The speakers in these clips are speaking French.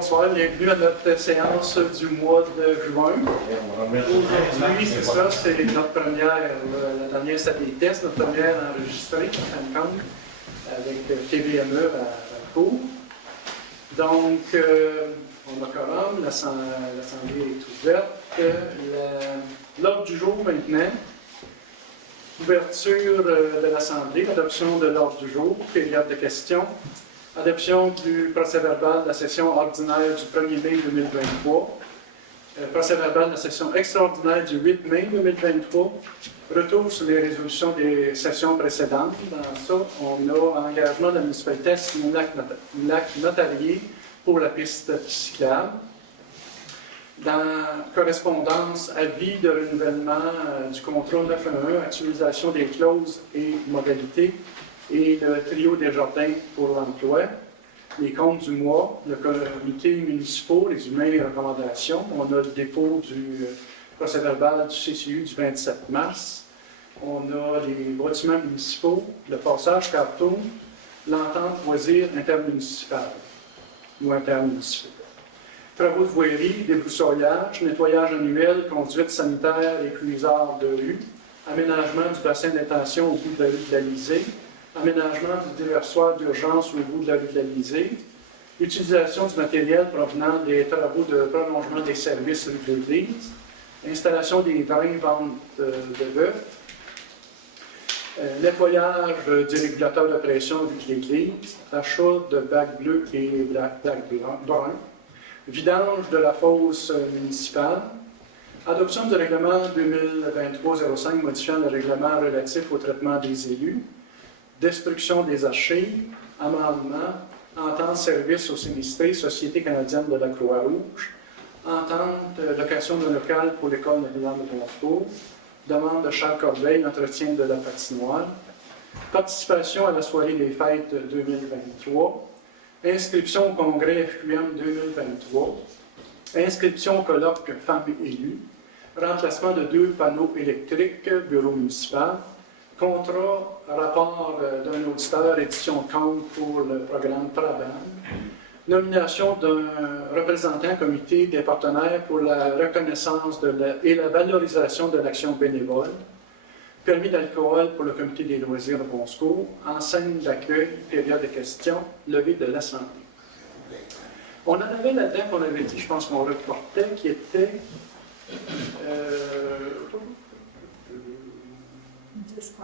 Bonsoir, bienvenue à notre séance du mois de juin. Aujourd'hui, c'est ça, c'est notre première, la dernière salle des tests, notre première enregistrée à Cancun avec TVME à cours. Donc, on a quorum, l'Assemblée est ouverte. L'ordre du jour maintenant, ouverture de l'Assemblée, adoption de l'ordre du jour, période de questions. Adoption du procès-verbal de la session ordinaire du 1er mai 2023. Procès-verbal de la session extraordinaire du 8 mai 2023. Retour sur les résolutions des sessions précédentes. Dans ça, on a engagement de la municipalité à signer un acte notarié pour la piste cyclable. Dans correspondance, avis de renouvellement du contrat 911, actualisation des clauses et modalités, et le trio des jardins pour l'emploi, les comptes du mois, le comité municipal, les humains et les recommandations. On a le dépôt du procès-verbal du CCU du 27 mars. On a les bâtiments municipaux, le passage carton, l'entente loisir intermunicipale ou intermunicipal. Travaux de voirie, débroussaillage, nettoyage annuel, conduite sanitaire et puisard de rue, aménagement du bassin d'intention au bout de la rue de l'Alizé, aménagement du déversoir d'urgence au bout de la rue de l'Alizé, utilisation du matériel provenant des travaux de prolongement des services rue de l'Église, installation des vins, vente de bœuf, nettoyage du régulateur de pression rue de l'Église, achat de bacs bleus et bacs bruns, vidange de la fosse municipale, adoption du règlement 2023-05 modifiant le règlement relatif au traitement des élus, destruction des archives, amendement, entente service aux sinistrés, Société canadienne de la Croix-Rouge, entente location d'un local pour l'école nationale de Bonsecours, demande de Charles Corbeil, entretien de la patinoire, participation à la soirée des fêtes 2023, inscription au congrès FQM 2023, inscription au colloque femmes élues, remplacement de 2 panneaux électriques, bureau municipal, contrat, rapport d'un auditeur, édition compte pour le programme Traban, nomination d'un représentant comité des partenaires pour la reconnaissance et la valorisation de l'action bénévole, permis d'alcool pour le comité des loisirs de Bonsecours, enseigne d'accueil, période de questions, levée de l'Assemblée. On en avait là-dedans qu'on avait dit, je pense qu'on reportait, qui était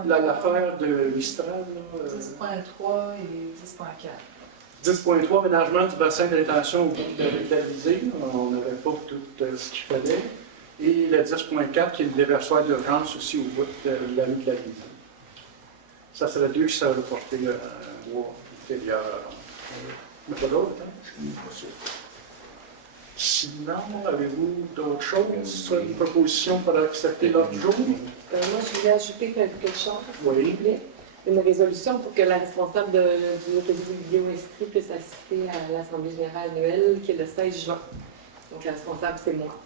l'affaire de Mistral. 10.3 et 10.4. 10.3, aménagement du bassin de rétention au bout de la rue de l'Alizé. On n'avait pas tout ce qu'il fallait. Et le 10.4, qui est le déversoir d'urgence aussi au bout de la rue de l'Alizé. Ça serait deux qui seraient reportés au mois ultérieur. Mais pas d'autres, hein? Sinon, avez-vous d'autres choses? Une proposition pour accepter l'ordre du jour? Moi, je voulais ajouter quelque chose. Oui. Une résolution pour que la responsable du atelier vidéo-inscrit puisse assister à l'Assemblée générale annuelle, qui est le 16 juin. Donc, la responsable, c'est moi.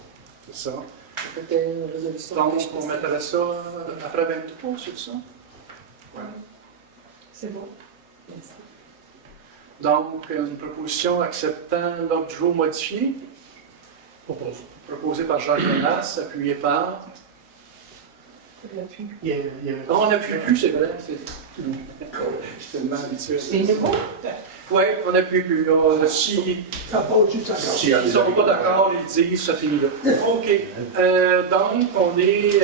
C'est ça. Donc, une résolution. Donc, on mettrait ça après 23, c'est ça? Oui. C'est bon. Merci. Donc, une proposition acceptant l'ordre du jour modifié. Proposé par Jacques Menace, appuyé par. Non, on n'appuie plus, c'est vrai. Je suis tellement habitué. C'est nouveau? Oui, on n'appuie plus. Si ils ne sont pas d'accord, ils disent ça finit là. OK. Donc, on est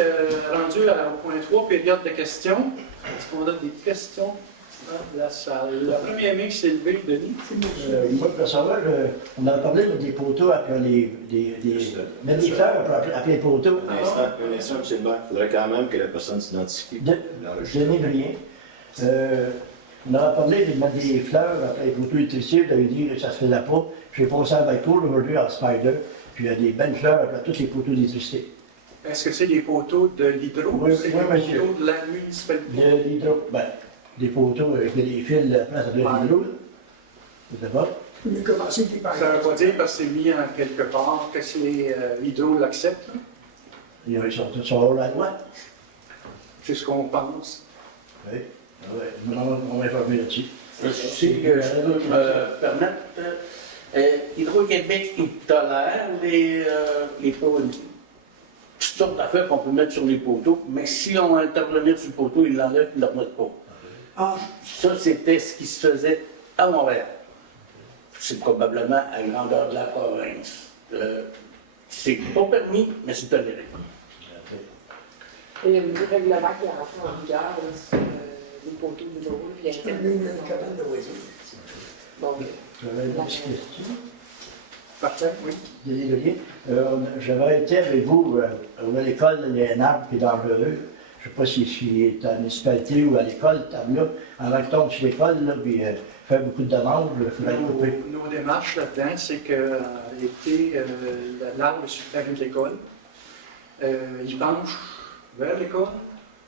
rendu au point 3, période de questions. Est-ce qu'on a des questions dans la salle? La première main qui s'est levée, Denis. Moi, pour savoir, on a parlé des poteaux après mettre des fleurs après les poteaux. Un instant, M. le maire. Il faudrait quand même que la personne s'identifie. Denis Brien. On a parlé de mettre des fleurs après les poteaux électricités. Vous avez dit que ça se faisait pas. J'ai passé à Backpool aujourd'hui en Spider. Puis il y a des belles fleurs après tous les poteaux d'électricité. Est-ce que c'est des poteaux de l'hydro? Oui, c'est oui, des monsieur. poteaux de la municipalité? De l'hydro. Ben, des poteaux avec des fils à la place de l'hydro. Je sais pas. Ça ne veut pas dire parce que c'est mis en quelque part que l'hydro l'accepte. Ils sont tous sur la droite. C'est ce qu'on pense. Oui. On va informer là-dessus. Si je peux me permettre, Hydro-Québec, il tolère toutes sortes d'affaires qu'on peut mettre sur les poteaux, mais si on intervenir sur le poteau, il l'enlève et ne le remettent pas. Ah, Ça, c'était ce qui se faisait à Montréal. C'est probablement à grandeur de la province. C'est pas permis, mais c'est toléré. Et il y a des règlements qui rentrent en vigueur sur les poteaux de l'eau. je connais une cabane de oiseaux. Donc, J'avais une petite question. Parfait, oui. Désolé. J'avais été avec vous à l'école, il y a un arbre qui est dangereux. Je ne sais pas si c'est à la municipalité ou à l'école, là, avant que tombe sur l'école, là, puis faire beaucoup de demandes, il faudrait le couper. Nos démarches là-dedans, c'est que l'été, l'arbre est sur le terrain de l'école. Ils penchent vers l'école.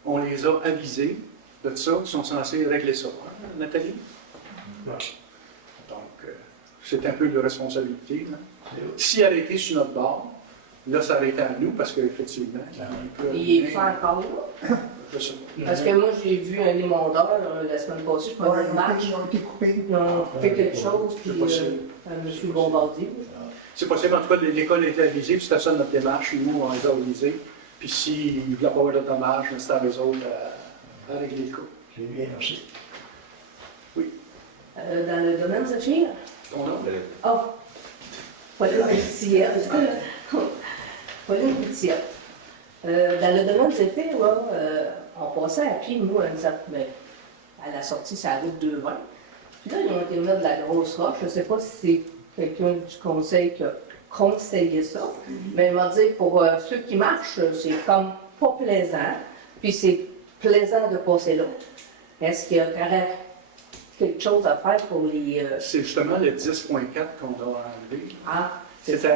On les a avisés de ça. Ils sont censés régler ça. Hein, Nathalie? Donc, c'est un peu de responsabilité. Là. S'il avait été sur notre bord, là, ça aurait été à nous, parce qu'effectivement, Il est encore là? Je sais pas. Parce que moi, j'ai vu un émondeur la semaine passée, je faisais une marche. Ils ont été coupés. Ils ont fait quelque chose, puis C'est possible. M. Bombardier. C'est possible. En tout cas, l'école a été avisée, puis c'était ça notre démarche. Nous, on les a avisés. Puis s'ils ne voulaient pas avoir de dommages, c'est à eux autres à régler le cas. C'est bien, merci. Dans le domaine, Zéphyr? Ton nom? Oh! Pauline Boutillette. Pauline Boutillette. Dans le domaine Zéphyr, là, on passait à pied, nous, à la sortie, c'est la route 220. Puis là, ils ont été mettre de la grosse roche. Je ne sais pas si c'est quelqu'un du conseil qui a conseillé ça. Mais il m'a dit, pour ceux qui marchent, c'est comme pas plaisant. Puis c'est plaisant de passer là. Est-ce qu'il y aurait quelque chose à faire pour les... C'est justement le 10.4 qu'on a enlevé. Ah, C'était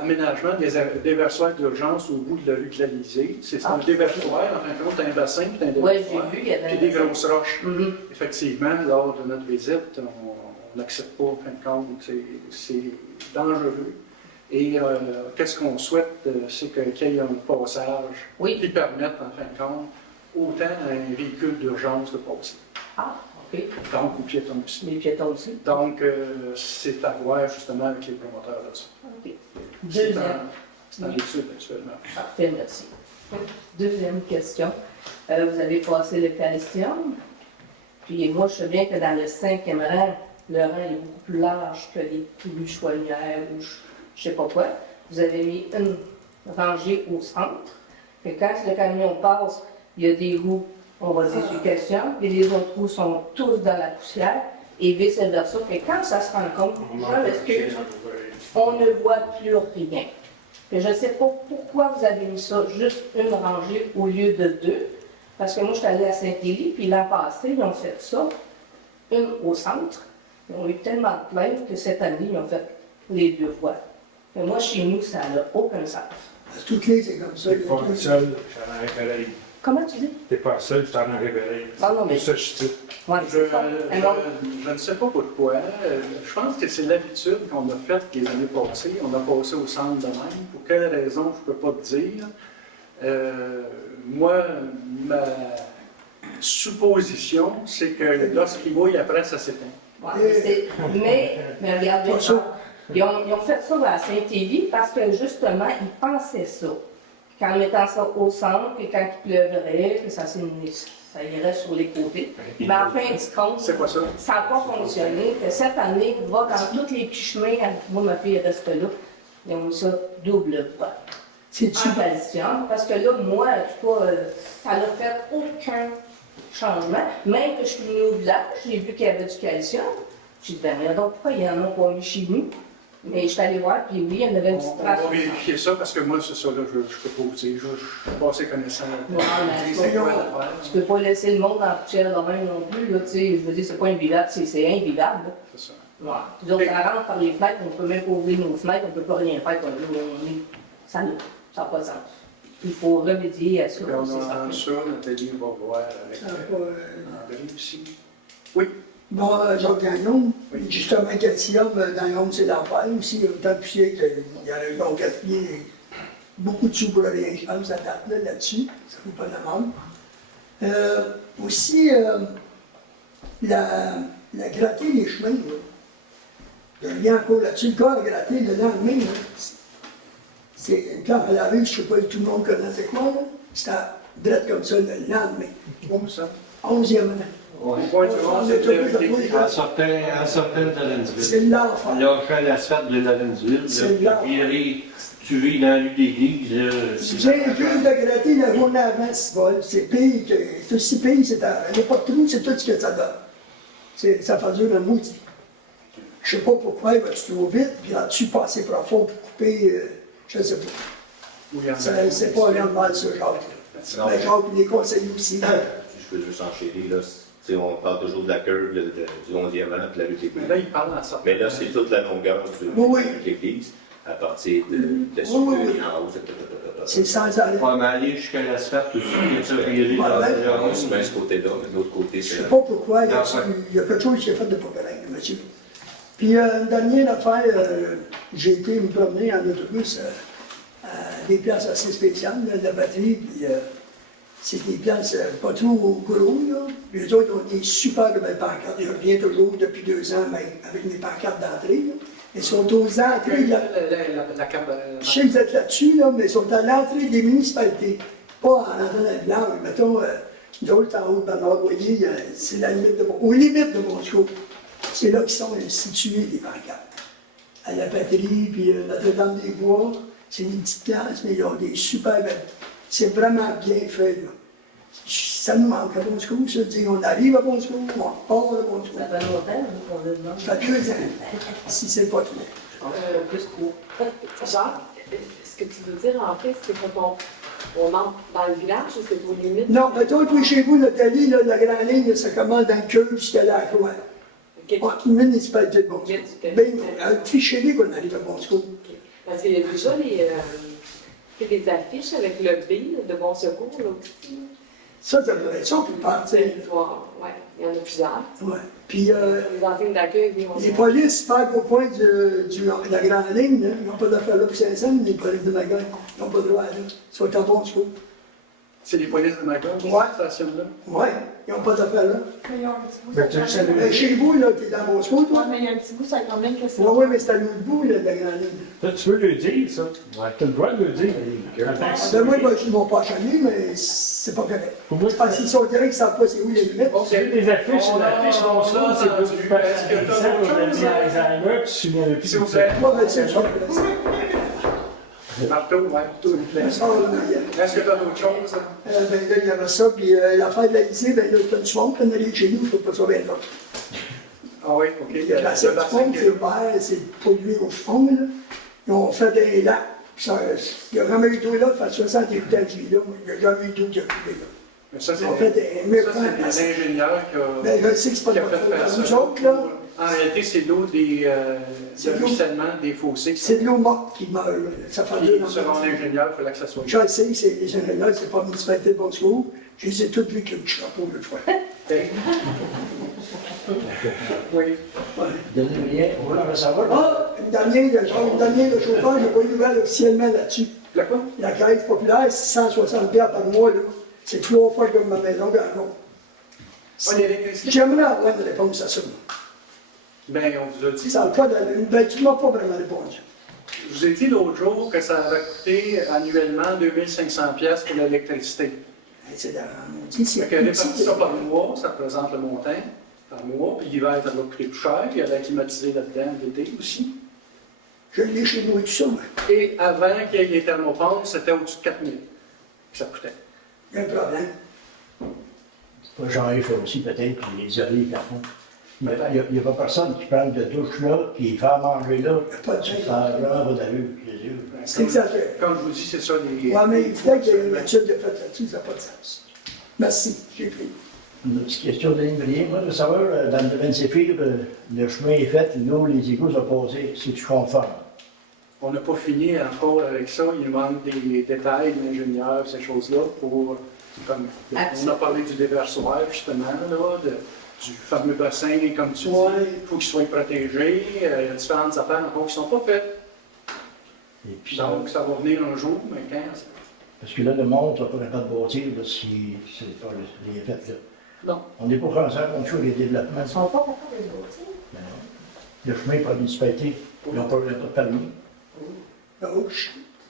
aménagement des déversoirs d'urgence au bout de la rue de l'Alizé. C'est un déversoir, en fin de compte, un bassin, puis un oui, déversoir. j'ai vu, il y avait... Puis des grosses roches. Mhm. Effectivement, lors de notre visite, on n'accepte pas, en fin de compte, c'est dangereux. Et qu'est-ce qu'on souhaite, c'est qu'il y ait un passage Oui. qui permette, en fin de compte, autant à un véhicule d'urgence de passer. Ah, OK. Donc, aux piétons aussi. Les piétons aussi. Donc, c'est à voir justement avec les promoteurs de ça. OK. C'est Deuxième. en étude actuellement. Parfait, merci. Deuxième question. Vous avez passé le calcium. Puis moi, je sais bien que dans le 5e rang, le rang est beaucoup plus large que les rues Chouanières ou je sais pas quoi. Vous avez mis une rangée au centre. Et quand le camion passe, il y a des roues, on va dire, sur calcium, et les autres roues sont tous dans la poussière, et vice-versa. Et quand ça se rencontre, je m'excuse, on ne voit plus rien. Et je ne sais pas pourquoi vous avez mis ça, juste une rangée au lieu de deux. Parce que moi, je suis allée à Saint-Élie, puis l'an passé, ils ont fait ça, une au centre. Ils ont eu tellement de plaintes que cette année, ils ont fait les deux voies. Et moi, chez nous, ça n'a aucun sens. Toutes les, c'est comme ça. T'es pas le seul, j'en ai révélé. Comment tu dis? T'es pas le seul, je t'en ai révélé. Ah non, mais- C'est ça, je sais. Ouais, Je, c'est ça. Un autre. je ne sais pas pourquoi. Je pense que c'est l'habitude qu'on a faite les années passées. On a passé au centre de même. Pour quelle raison, je ne peux pas te dire. Moi, ma supposition, c'est que lorsqu'il mouille, après, ça s'éteint. Ouais, mais regarde bien Pas ça. ça. Ils ont fait ça à Saint-Élie parce que justement, ils pensaient ça. Qu'en mettant ça au centre, et quand il pleurait, que ça irait sur les côtés. Mais en fin de compte, C'est quoi ça? ça n'a pas fonctionné. Que cette année, va dans tous les petits chemins, moi, ma fille reste là, ils ont mis ça double voie. C'est-tu En calcium, parce que là, moi, en tout cas, ça n'a fait aucun changement. Même que je suis venue au village, j'ai vu qu'il y avait du calcium. J'ai dit, ben, mais donc, pourquoi il y en a pas mis chez nous? Mais je suis allée voir, puis oui, il y en avait une petite On trace. va vérifier ça parce que moi, c'est ça, là, je ne peux pas vous dire. Je suis pas assez connaissant. Ouais, mais C'est quoi non. l'affaire? Tu peux pas laisser le monde en poussière de même non plus, là, tu sais. Je veux dire, c'est pas invivable, c'est invivable, là. C'est ça. Ouais. Puis d'autres, ça rentre par les fenêtres, on peut même pas ouvrir nos fenêtres, on peut pas rien faire comme là, ça n'a pas de sens. Il faut remédier à ça. Puis on c'est a certain. un sûr, Nathalie va voir avec Ça n'a pas, André aussi. Oui. Bon, Jacques Gagnon, Oui. justement, calcium, dans l'ombre, c'est l'enfer aussi. Il y a autant de poussière qu'il y en a eu en gaspillé beaucoup de sous pour rien, je pense, à date là-dessus. Ça ne vaut pas la mort. Aussi, la gratter les chemins, là. Il n'y a rien encore là-dessus. Le corps à gratter le lendemain, là, c'est une corde à laver, je ne sais pas, tout le monde connaît c'est quoi, là. C'était drette comme ça le lendemain. Où ça? 11e année. Au point du monde, c'est Elle sortait de C'est Lorenzville. l'enfer. Là, je fais l'asphalte de Lorenzville. C'est Là, là. tu vis dans la rue d'église. J'ai un jour de gratter la journée avant, c'est bon, c'est pire que. C'est aussi pire, il n'y a pas de trou, c'est tout ce que ça donne. Ça fait dur un moitié. Je ne sais pas pourquoi il va trop vite, puis là-dessus, pas assez profond pour couper, je ne sais pas. Où il y en a. C'est pas vraiment mal, ce Jacques-là. Mais Jacques, il est conseillé aussi. Si je peux juste enchérir, là, tu sais, on parle toujours de la curve du 11e an de la rue de Mais là, l'église. il parle en sorte. Mais là, c'est toute la longueur de Oui. l'église, à partir de Oui, supérieur oui. en haut. C'est sans arrêt. On va aller jusqu'à l'asphalte aussi. Il y a ça, puis il y a Ouais, des On se met ce côté-là, mais de l'autre côté, Je c'est ne sais pas pourquoi, il y a quelque chose qui est fait de pas correct, monsieur. Puis, une dernière affaire, j'ai été me promener en autobus à des places assez spéciales, là, de la batterie, puis c'est des places pas trop gros, là. Puis les autres ont des super belles pancartes. Je reviens toujours depuis 2 ans avec mes pancartes d'entrée, là. Ils sont aux entrées de La carte. je sais que vous êtes là-dessus, là, mais ils sont à l'entrée des municipalités, pas en entrant dans le village. Mettons, d'autres en haut de Bernard Boyer, c'est la limite aux limites de Moscou. C'est là qu'ils sont situés, les pancartes. À la patrie, puis Notre-Dame-des-Bois, c'est une petite place, mais ils ont des super belles. C'est vraiment bien fait, là. Ça nous manque à Moscou, ça. On arrive à Moscou, on part de Moscou. Ça fait longtemps qu'on le demande. Ça fait 2 ans, si c'est pas trop. Plus trop. Jacques, ce que tu veux dire, en fait, c'est quand on entre dans le village ou c'est aux limites? Non, mettons, toi, chez vous, Nathalie, là, la grande ligne, ça commence dans le cœur jusqu'à la Croix. Ok. Municipalité de Moscou. Municipalité. Ben, un fichier qu'on arrive à Moscou. Ok. Parce qu'il y a déjà des affiches avec le B de Bon Secours, là aussi. Ça devrait être ça pour partir. Oui, il y en a plusieurs. Ouais. Puis, Les enseignes d'accueil, oui, on les polices partent au point de la grande ligne, là. Ils n'ont pas d'affaire là pour Saint-Saëns, les polices de Magog. Ils n'ont pas le droit là. Ils sont à Moscou. C'est les polices de Magog, Ouais. cette station-là. Ouais, ils n'ont pas d'affaire là. Mais il y a un petit bout, Mais ça tu quand sais, même. Mais chez vous, là, t'es dans Moscou, Ouais, toi? mais il y a un petit bout, ça quand même que ça. Oui, mais c'est à l'autre bout, là, de la grande ligne. Ça, tu peux le dire, ça. Tu as le droit de le dire. Ben, moi, ben, ils ne m'ont pas chané, mais c'est pas correct. Pour moi, Parce qu'ils sont directs, ils ne savent pas c'est où les limites. tu veux des affiches, On a- l'affiche, on mon a son, c'est entendu. plus super. Est-ce que t'as autre chose, Alzheimer, tu te souviens plus. S'il vous plaît. Moi, ben, c'est ça. Marteau, ouais, marteau, s'il vous plaît. Ça, là, Est-ce que tu as d'autres choses? ben, là, il y avait ça, puis l'affaire de la lycée, ben, là, t'as une swamp, on allait chez nous, je ne peux pas ça bien là. Ah oui, OK. Il y a la swamp, c'est vert, c'est pollué au fond, là. Ils ont fait des lacs. Il n'y a jamais eu d'eau là, ça fait 68 ans que je vis là. Il n'y a jamais eu d'eau qui a coulé là. Mais ça, Ils ont fait des c'est méprends. des ingénieurs Ben, je sais que c'est pas qui de ont ma fait faute. faire ça. Nous autres, là, En réalité, c'est l'eau des C'est de l'eau. ruissellement des fossés. c'est de l'eau morte qui meurt. Là. Ça fait Puis, 2 ans. selon l'ingénieur, il fallait que ça soit. Je le sais, c'est les ingénieurs, c'est pas la municipalité de Bon-Secours. Je les ai tous vus avec le petit chapeau, le fois. Oui. Donnez rien, on va savoir. Ah, une dernière, le chauffeur, j'ai pas eu de nouvelles officiellement là-dessus. Le quoi? La caisse populaire, 660 $ par mois, là. C'est 3 fois comme ma maison Gargon. Ah, l'électricité? J'aimerais avoir une réponse à ça. Ben, on vous a dit. Si ça n'a pas d'allure, ben, tu ne m'as pas vraiment répondu. Je vous ai dit l'autre jour que ça avait coûté annuellement 2500 $ pour l'électricité. Ben, c'est la on dit, c'est Fait que répartir ça par mois, ça représente le montant par mois. Puis l'hiver, ça va coûter plus cher. Il y a la climatisée là-dedans l'été aussi. Je l'ai chez nous et tout ça, moi. Et avant qu'il y ait les thermopompes, c'était au-dessus de 4000 que ça coûtait. Il y a un problème. Pas changer ça aussi, peut-être, puis isoler les plafonds. Mais il n'y a pas personne qui prend de douche là, qui fait à manger là. Pas de Ça gêne. a vraiment pas d'allure, je te jure. C'est exagéré. Comme je vous dis, c'est ça les. Ouais, mais il faudrait qu'il y ait une étude de fait là-dessus, ça n'a pas de sens. Merci, j'ai pris. Une petite question de Brier. Moi, de savoir, dans le domaine de Zéphyr, le chemin est fait, l'eau, les égouts sont posés, si tu conformes. On n'a pas fini encore avec ça. Il manque des détails de l'ingénieur, ces choses-là, pour. Comme, on a parlé du déversoir, justement, là, du fameux bassin, comme tu dis. Il faut qu'il soit protégé. Il y a différentes affaires encore qui ne sont pas faites. Et puis, Donc, ça va venir un jour, mais quand? parce que là, le monde, tu n'as pas de bâtir là, si c'est pas les fait là. Non. On n'est pas français, on choisit les développements. Ils ne sont pas capables de le bâtir. Mais non. le chemin par la municipalité. Ils n'ont pas de permis. Donc,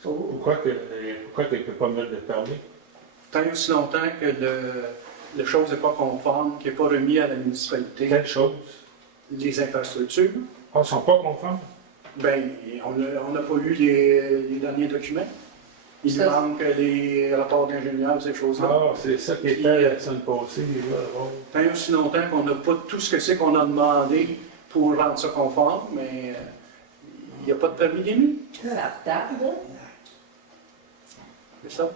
Pourquoi tu ne peux pas mettre de permis? Tant et aussi longtemps que le chose n'est pas conforme, qui n'est pas remis à la municipalité, Quelle chose? les infrastructures, Ah, ils ne sont pas conformes? ben, on n'a pas eu les derniers documents. Il nous Ça- manque les rapports d'ingénieurs, ces choses-là. Ah, c'est ça qui était la semaine passée. Là. Bon. Tant et aussi longtemps qu'on n'a pas tout ce que c'est qu'on a demandé pour rendre ça conforme, mais il n'y a pas de permis d'élu. Ça retarde, là. C'est ça?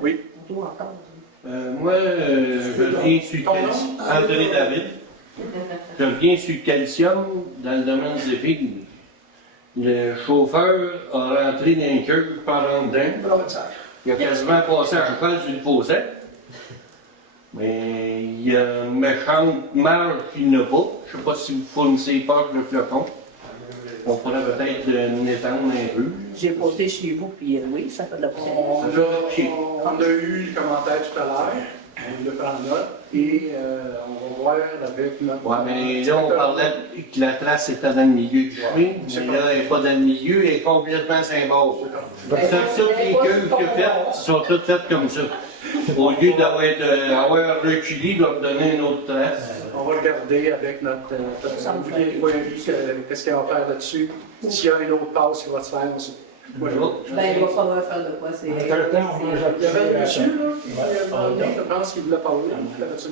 Oui. On doit entendre. Moi, je viens sur Ton nom? calcium. André David. Je viens sur calcium dans le domaine des filles. Le chauffeur a rentré dans un cœur par en dedans. brossage. Il a quasiment passé à cheval sur le fossé. Mais il y a une méchante marge qu'il n'a pas. Je ne sais pas si vous fournissez pas le flocon. On pourrait peut-être l'étendre un peu. J'ai posté chez vous, puis oui, ça fait de la poussière. On a eu le commentaire tout à l'heure, on le prend note, et on va voir avec notre... Ouais, mais là, on parlait que la trace était dans le milieu du chemin, mais là, elle n'est pas dans le milieu, elle est complètement symbole. C'est toutes les queues qu'il a faites sont toutes faites comme ça. Au lieu d'avoir reculé, il doit me donner une autre trace. On va regarder avec notre... qu'est-ce qu'il va faire là-dessus. S'il y a une autre passe qui va se faire aussi. Moi, je Ben, il va falloir faire de quoi, c'est... Entre-temps, on mange Il y avait un monsieur, après. là, qui a demandé, je pense qu'il voulait parler. Il avait une question.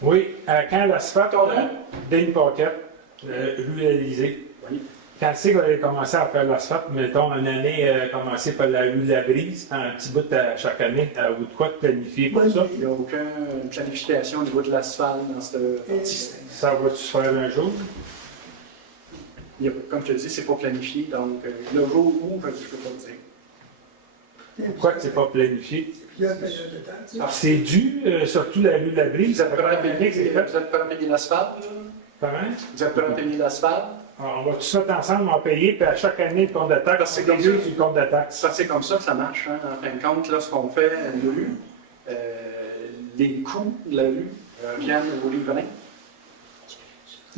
Oui, quand l'asphalte, Ton nom? Dane Pocket, rue Élysée. Oui. Quand c'est qu'on avait commencé à faire l'asphalte, mettons, une année commencé par la rue de la Brise, un petit bout à chaque année, ou de quoi de planifier pour ça? Il n'y a aucune planification au niveau de l'asphalte dans cette partie. Ça va-tu se faire un jour? Comme je te dis, c'est pas planifié, donc le jour où, je ne peux pas le dire. Pourquoi que c'est pas planifié? Il y a une période de temps. tu sais. C'est dû, surtout la rue de la Brise, Vous ça êtes fait prêts à combien d'années que c'est payer, fait? vous êtes prêts à payer l'asphalte? Là? Comment? Vous êtes prêts à payer l'asphalte? On va tous mettre ensemble, on va payer, puis à chaque année, le compte de taxe, C'est c'est comme comme ça. du compte de taxe. Ça, c'est comme ça que ça marche. Hein. En fin de compte, lorsqu'on fait une rue, les coûts de la rue viennent au riverain.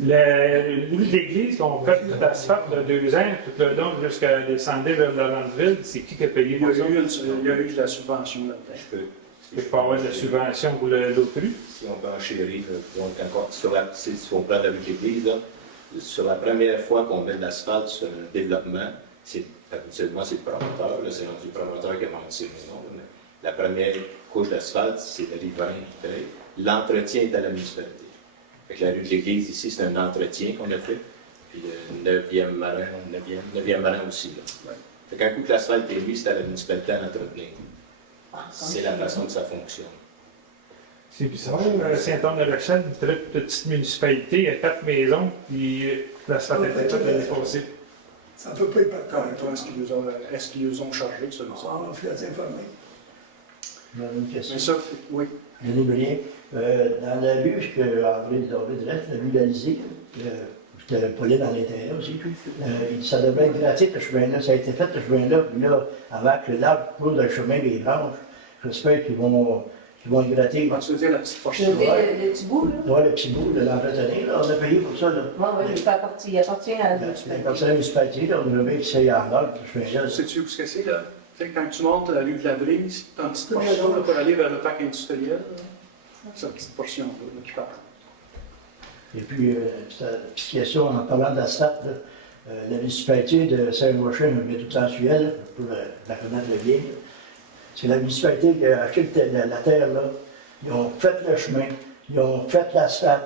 La rue de l'église qu'on fait tout l'asphalte de 2 ans, tout le long jusqu'à descendre vers Laurenteville, c'est qui a payé Il y a pour ça? eu de la subvention là-dedans. Je peux. Il faut avoir de la subvention pour l'autre rue. Si on peut enchérir, si on prend la rue de l'église, là, sur la première fois qu'on met de l'asphalte sur un développement, habituellement c'est le promoteur, là, c'est rendu le promoteur qui a menti le nom, mais la première couche d'asphalte, c'est le riverain qui paye. L'entretien est à la municipalité. Fait que la rue de l'église ici, c'est un entretien qu'on a fait. Puis le 9e marin aussi. Là. Fait qu'un coup que l'asphalte est mis, c'est à la municipalité à l'entretenir. C'est la façon que ça fonctionne. C'est bizarre, Saint-Anne-de-Rochelle, une très petite municipalité, il y a 4 maisons, puis l'asphalte était faite l'année passée. Ça ne peut pas être pas Toi, est-ce qu'ils nous ont chargé de ça? On fait les informer. J'ai une question. Mais ça, oui. Je n'ai rien. Dans la rue, ce que André David reste, la rue d'Alizé, c'était Pauline à l'intérieur aussi, ça devrait être gratuit, ce chemin-là. Ça a été fait, ce chemin-là, puis là, avant que l'arbre coule dans le chemin des branches, j'espère qu'ils vont être gratter. Tu veux dire la petite Je portion? veux dire, le petit bout, là. Ouais, le petit bout de l'entretenir, là, on a payé pour ça. Là. Oui, il appartient à la Comme ça, la municipalité, là, on devrait que c'est en ordre, ce chemin-là. Sais-tu où ce que c'est, là? Tu sais, quand tu montes la rue de la Brise, tu as une petite portion là, pour aller vers le parc industriel. Là. C'est une petite portion là, qui parle. Et puis, petite question en parlant d'asphalte, la municipalité de Saint-Rocher, je mets tout en suel, pour la connaître bien. C'est la municipalité qui a acheté la terre, là. Ils ont fait le chemin, ils ont fait l'asphalte,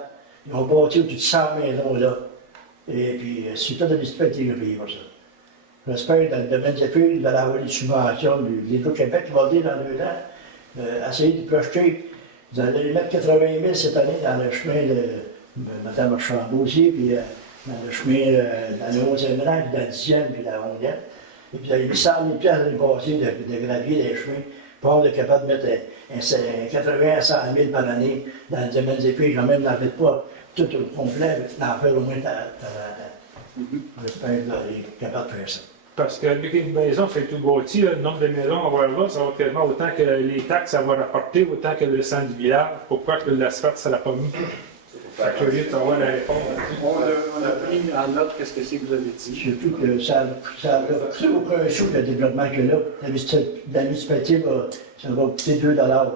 ils ont bâti au-dessus de 100 maisons, là. Et puis, c'est toute la municipalité qui a payé pour ça. J'espère que dans le domaine des filles, vous allez avoir des subventions du Québec qui va venir dans 2 ans, essayer de projeter. Vous allez mettre 80 000 cette année dans le chemin de Mme Archambault aussi, puis dans le chemin dans le 11e rang, puis dans le 10e, puis dans le 11e. Et puis vous avez mis 100 000 l'année passée de gravier les chemins pour être capable de mettre 80 à 100 000 par année dans le domaine des filles. Quand même, n'en faites pas tout au complet, mais d'en faire au moins j'espère que vous allez être capable de faire ça. Parce que avec une maison, c'est tout bâti, là, le nombre de maisons qu'on va avoir là, ça va quasiment autant que les taxes, ça va rapporter, autant que le centre du village. Pourquoi que l'asphalte, ça l'a pas mis? C'est curieux de savoir la réponse là-dessus. On a pris en note qu'est-ce que c'est que vous avez dit. Surtout que ça a poussé au premier show le développement que là, la municipalité, ça va coûter 2 $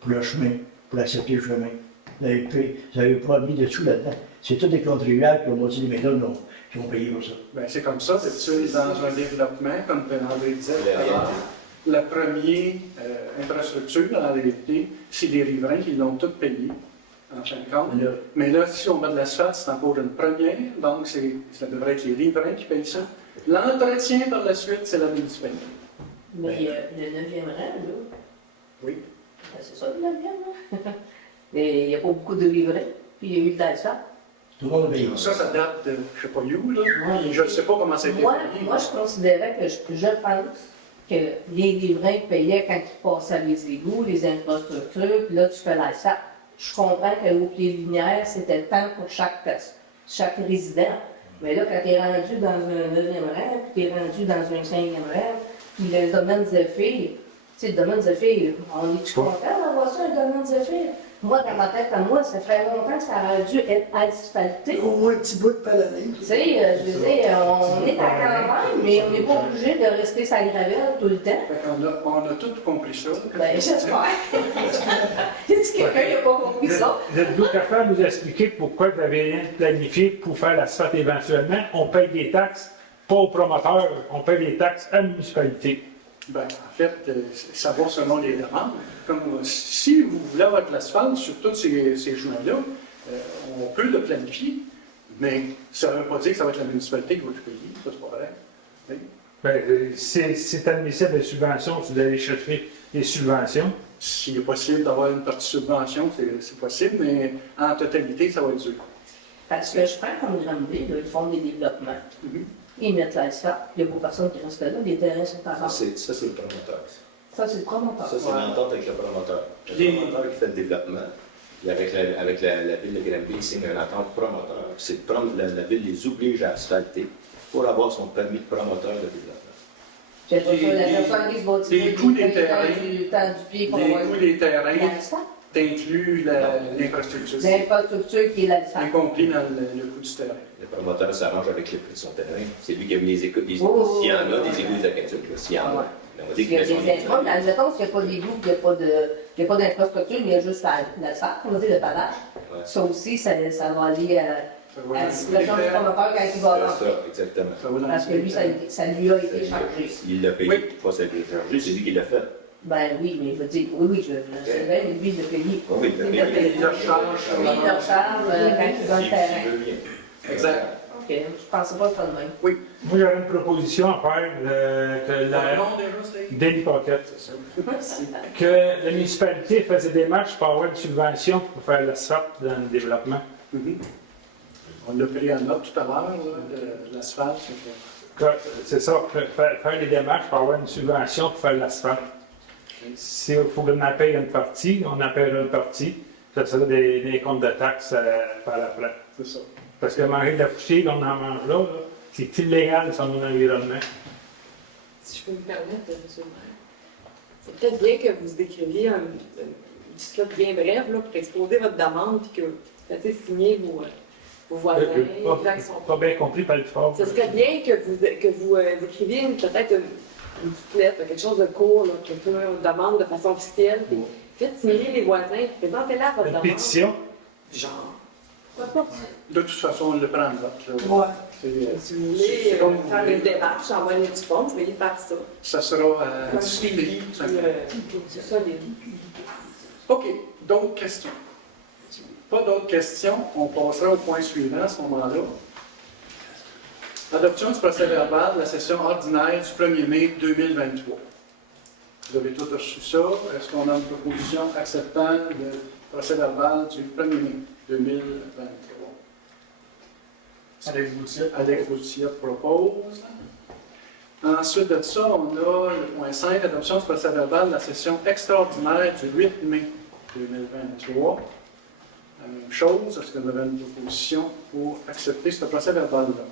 pour le chemin, pour accepter le chemin. Vous n'avez pas mis de sous là-dedans. C'est tous des contribuables qui ont monté les méthodes qui ont payé pour ça. Ben, c'est comme ça, d'habitude, dans un développement, comme André disait tout à l'heure, la première infrastructure, en réalité, c'est les riverains qui l'ont toutes payé, en fin de compte. Là, Mais là, si on met de l'asphalte, c'est encore une première, donc ça devrait être les riverains qui payent ça. L'entretien, par la suite, c'est la municipalité. Mais le 9e rang, là. Oui. Ben, c'est ça, le 9e, là. Mais il n'y a pas beaucoup de riverains, puis il y a eu de l'asphalte. tout le monde a payé. Ça date de, je ne sais pas où, là. Ouais. Puis je ne sais pas comment ça a été Moi, payé. moi, je considérais que je pense que les riverains payaient quand ils passaient les égouts, les infrastructures, puis là, tu fais l'asphalte. Je comprends qu'au pied linéaire, c'était tant pour chaque personne, chaque résident. Mais là, quand tu es rendu dans un 9e rang, puis tu es rendu dans un 5e rang, puis le domaine Zéphyr, tu sais, le domaine Zéphyr, on est-tu content d'avoir ça, un domaine Zéphyr? Moi, dans ma tête, à moi, ça fait longtemps que ça aurait dû être asphalté. Au moins un petit bout de pas l'année. Tu sais, je veux dire, on est à campagne, mais on n'est pas obligé de rester sa gravelle tout le temps. On a tous compris ça. Ben, j'espère. Y a-t-il quelqu'un qui n'a pas compris ça? Vous êtes-vous capable de nous expliquer pourquoi vous avez rien planifié pour faire l'asphalte éventuellement? On paye des taxes, pas aux promoteurs, on paye des taxes à la municipalité. Ben, en fait, ça va selon les demandes. Comme, si vous voulez avoir de l'asphalte sur tous ces joints-là, on peut le planifier, mais ça ne veut pas dire que ça va être la municipalité qui va le payer, ça c'est pas vrai. Oui. Ben, c'est admissible les subventions, vous allez chercher les subventions. S'il est possible d'avoir une partie subvention, c'est possible, mais en totalité, ça va être dur. Parce que je prends comme Granby, là, ils font des développements. Mhm. Ils mettent l'asphalte, il n'y a pas personne qui reste là, les terrains sont en rente. Ça, c'est le promoteur. Ça, c'est le promoteur. Ça, c'est l'entente avec le promoteur. Le promoteur qui fait le développement, puis avec la ville de Granby, il signe une entente promoteur. C'est la ville les oblige à asphalter pour avoir son permis de promoteur de développement. J'ai pas ça, la personne qui se va tirer des coûts des du terrains, temps du pied pour Les avoir coûts des terrains, l'asphalte. t'inclus l'infrastructure, L'infrastructure qui est y l'asphalte. compris dans le coût du terrain. Le promoteur s'arrange avec le prix de son terrain. C'est lui qui a mis les égouts. Oh, S'il y en a des égouts aquatiques, s'il y en a. On dit Il y a qu'il met son des infos, mais admettons qu'il n'y a pas d'égout, qu'il n'y a pas d'infrastructure, mais il y a juste l'asphalte, on va dire le pavage. Ouais. Ça aussi, ça va aller Ça va à la dans situation du les terres. promoteur quand il va avoir. C'est ça, exactement. Ça va dans Parce que les lui, terres. ça lui a été chargé. Il l'a payé, Oui. pas ça a été chargé, c'est lui qui l'a fait. Ben oui, mais je veux dire, oui, je sais bien, mais lui, il l'a payé. Oui, il l'a payé. Il le charge. Oui, il le recharge quand il donne le terrain. S'il veut bien. Exact. Ok, je pensais pas que c'était le même. Oui. Moi, j'aurais une proposition à faire que la Non, déjà, c'était... Daily Pocket, C'est ça. que la municipalité fasse des démarches pour avoir une subvention pour faire l'asphalte dans le développement. Mhm. On l'a pris en note tout à l'heure, là, de l'asphalte. C'est ça, faire des démarches pour avoir une subvention pour faire l'asphalte. S'il faut qu'on en paye une partie, on en paye une partie. Ça sera des comptes de taxes par la fin. C'est ça. Parce que manger de la poussière, on en mange là, c'est illégal sur mon environnement. Si je peux me permettre, M. le maire, c'est peut-être bien que vous écriviez un slot bien bref là, pour exposer votre demande et que vous fassiez signer vos voisins, les gens qui sont Pas bien compris par le fort. Ce serait bien que vous écriviez peut-être une petite lettre, quelque chose de court, là, quelqu'un demande de façon officielle. Puis faites signer les voisins, présentez-la votre Une demande. pétition. Genre. Pourquoi pas? De toute façon, on le prend en note. Là. Ouais. Si vous voulez C'est comme vous faire voulez. une démarche, envoyer du fond, vous pouvez faire ça. Ça sera à Comme discuter. suivi, tout simplement. c'est ça, les... OK. D'autres questions? Pas d'autres questions. On passera au point suivant à ce moment-là. Adoption du procès-verbal de la session ordinaire du 1er mai 2023. Vous avez tous reçu ça. Est-ce qu'on a une proposition acceptant le procès-verbal du 1er mai 2023? Alex Gauthier propose. Ensuite de ça, on a le point 5, adoption du procès-verbal de la session extraordinaire du 8 mai 2023. La même chose, est-ce que vous avez une proposition pour accepter ce procès-verbal-là?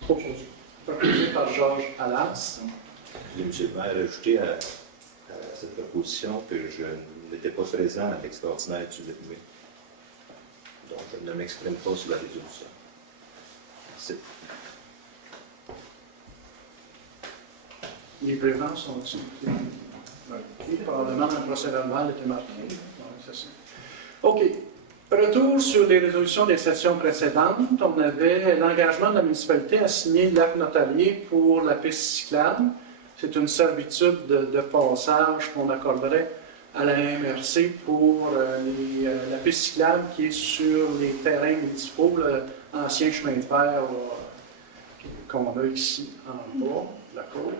Proposé par Georges Allas. Et M. le maire a ajouté à cette proposition que je n'étais pas présent à l'extraordinaire du 8 mai. Donc, je ne m'exprime pas sur la résolution. C'est- Les prévenants sont-ils marqués? Probablement, un procès verbal était marqué. Oui, c'est ça. OK. Retour sur les résolutions des sessions précédentes. On avait l'engagement de la municipalité à signer l'acte notarié pour la piste cyclable. C'est une servitude de passage qu'on accorderait à la MRC pour la piste cyclable qui est sur les terrains municipaux, l'ancien chemin de fer qu'on a ici en bas, la cour.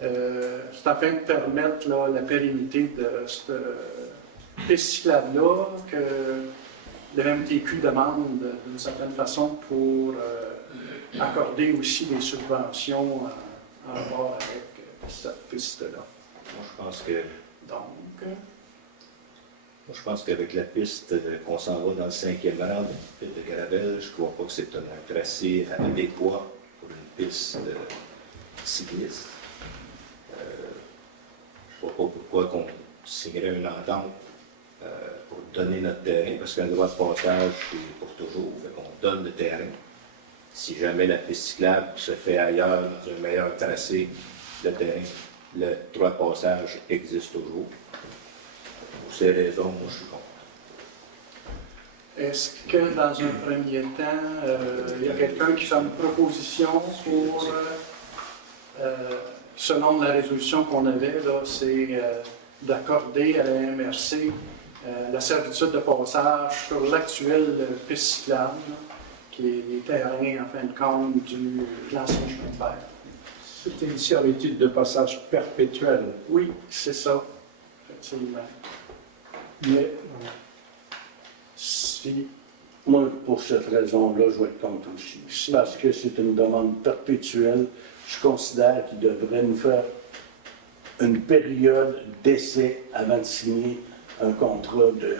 C'est afin de permettre là, la pérennité de cette piste cyclable-là que le MTQ demande d'une certaine façon pour accorder aussi des subventions en rapport avec cette piste-là. Moi, je pense que Donc, Moi, je pense qu'avec la piste qu'on s'en va dans le 5e rang de Gravel, je ne crois pas que c'est un tracé adéquat pour une piste cycliste. Je ne vois pas pourquoi qu'on signerait une entente pour donner notre terrain, parce qu'un droit de passage, c'est pour toujours, fait qu'on donne le terrain. Si jamais la piste cyclable se fait ailleurs, dans un meilleur tracé, le terrain, le droit de passage existe toujours. Pour ces raisons, moi, je suis contre. est-ce que dans un premier temps, il y a quelqu'un qui fait une proposition pour, selon la résolution qu'on avait, là, c'est d'accorder à la MRC la servitude de passage sur l'actuelle piste cyclable, qui est les terrains, en fin de compte, de l'ancien chemin de fer. C'était une servitude de passage perpétuelle. Oui, c'est ça, effectivement. Mais Si, Moi, pour cette raison-là, je vais être contre aussi. Parce que c'est une demande perpétuelle. Je considère qu'il devrait nous faire une période d'essai avant de signer un contrat de...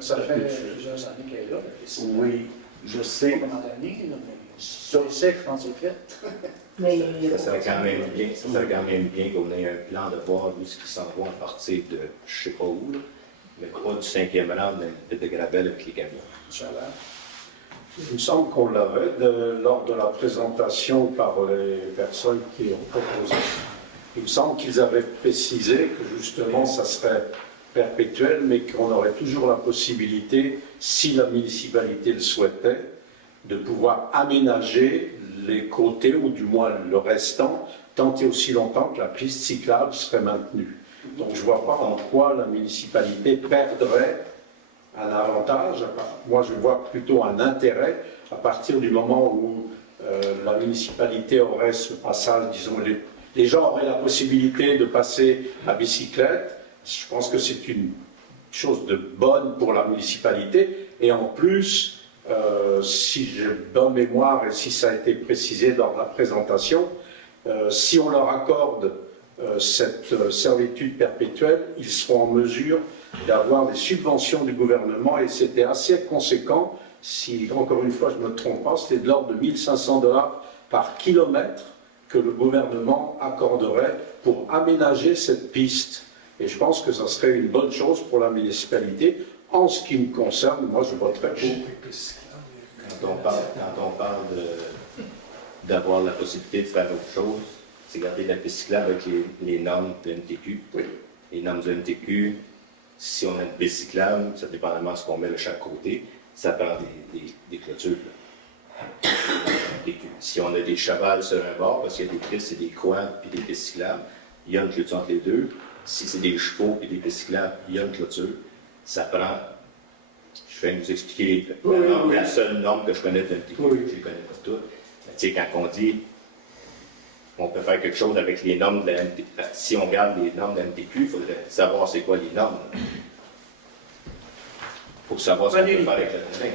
ça fait plusieurs années qu'elle est là, la piste cyclable. Oui, je sais. Pas pendant l'année, là, mais Ça, c'est je pense, c'est fait. Mais Ça serait quand même bien qu'on ait un plan de voir où ce qui s'en va à partir de je ne sais pas où, là, mais pas du 5e rang de Gravel avec les camions. Inch'Allah. il me semble qu'on l'avait lors de la présentation par les personnes qui ont proposé. Il me semble qu'ils avaient précisé que justement ça serait perpétuel, mais qu'on aurait toujours la possibilité, si la municipalité le souhaitait, de pouvoir aménager les côtés, ou du moins le restant, tant et aussi longtemps que la piste cyclable serait maintenue. Donc je ne vois pas en quoi la municipalité perdrait un avantage. Moi, je vois plutôt un intérêt à partir du moment où la municipalité aurait ce passage, disons, les gens auraient la possibilité de passer à bicyclette. Je pense que c'est une chose de bonne pour la municipalité. Et en plus, si j'ai bonne mémoire et si ça a été précisé dans la présentation, si on leur accorde cette servitude perpétuelle, ils seront en mesure d'avoir des subventions du gouvernement, et c'était assez conséquent, si encore une fois je ne me trompe pas, c'était de l'ordre de 1 500 $ par kilomètre que le gouvernement accorderait pour aménager cette piste. Et je pense que ça serait une bonne chose pour la municipalité. En ce qui me concerne, moi je voterai pour. Quand on parle d'avoir la possibilité de faire autre chose, c'est garder la piste cyclable avec les normes de MTQ. Oui. Les normes de MTQ, si on a une piste cyclable, ça dépendamment de ce qu'on met de chaque côté, ça prend des clôtures. Si on a des chevals sur un bord, parce qu'il y a des pistes, c'est des quads puis des pistes cyclables, il y a une clôture entre les deux. Si c'est des chevaux et des pistes cyclables, il y a une clôture. Ça prend. Je vais vous expliquer la seule norme que je connais de MTQ, je ne les connais pas toutes. Tu sais, quand on dit on peut faire quelque chose avec les normes de la MTQ, si on regarde les normes de MTQ, il faudrait savoir c'est quoi les normes. Il faut savoir ce qu'on peut faire avec le terrain.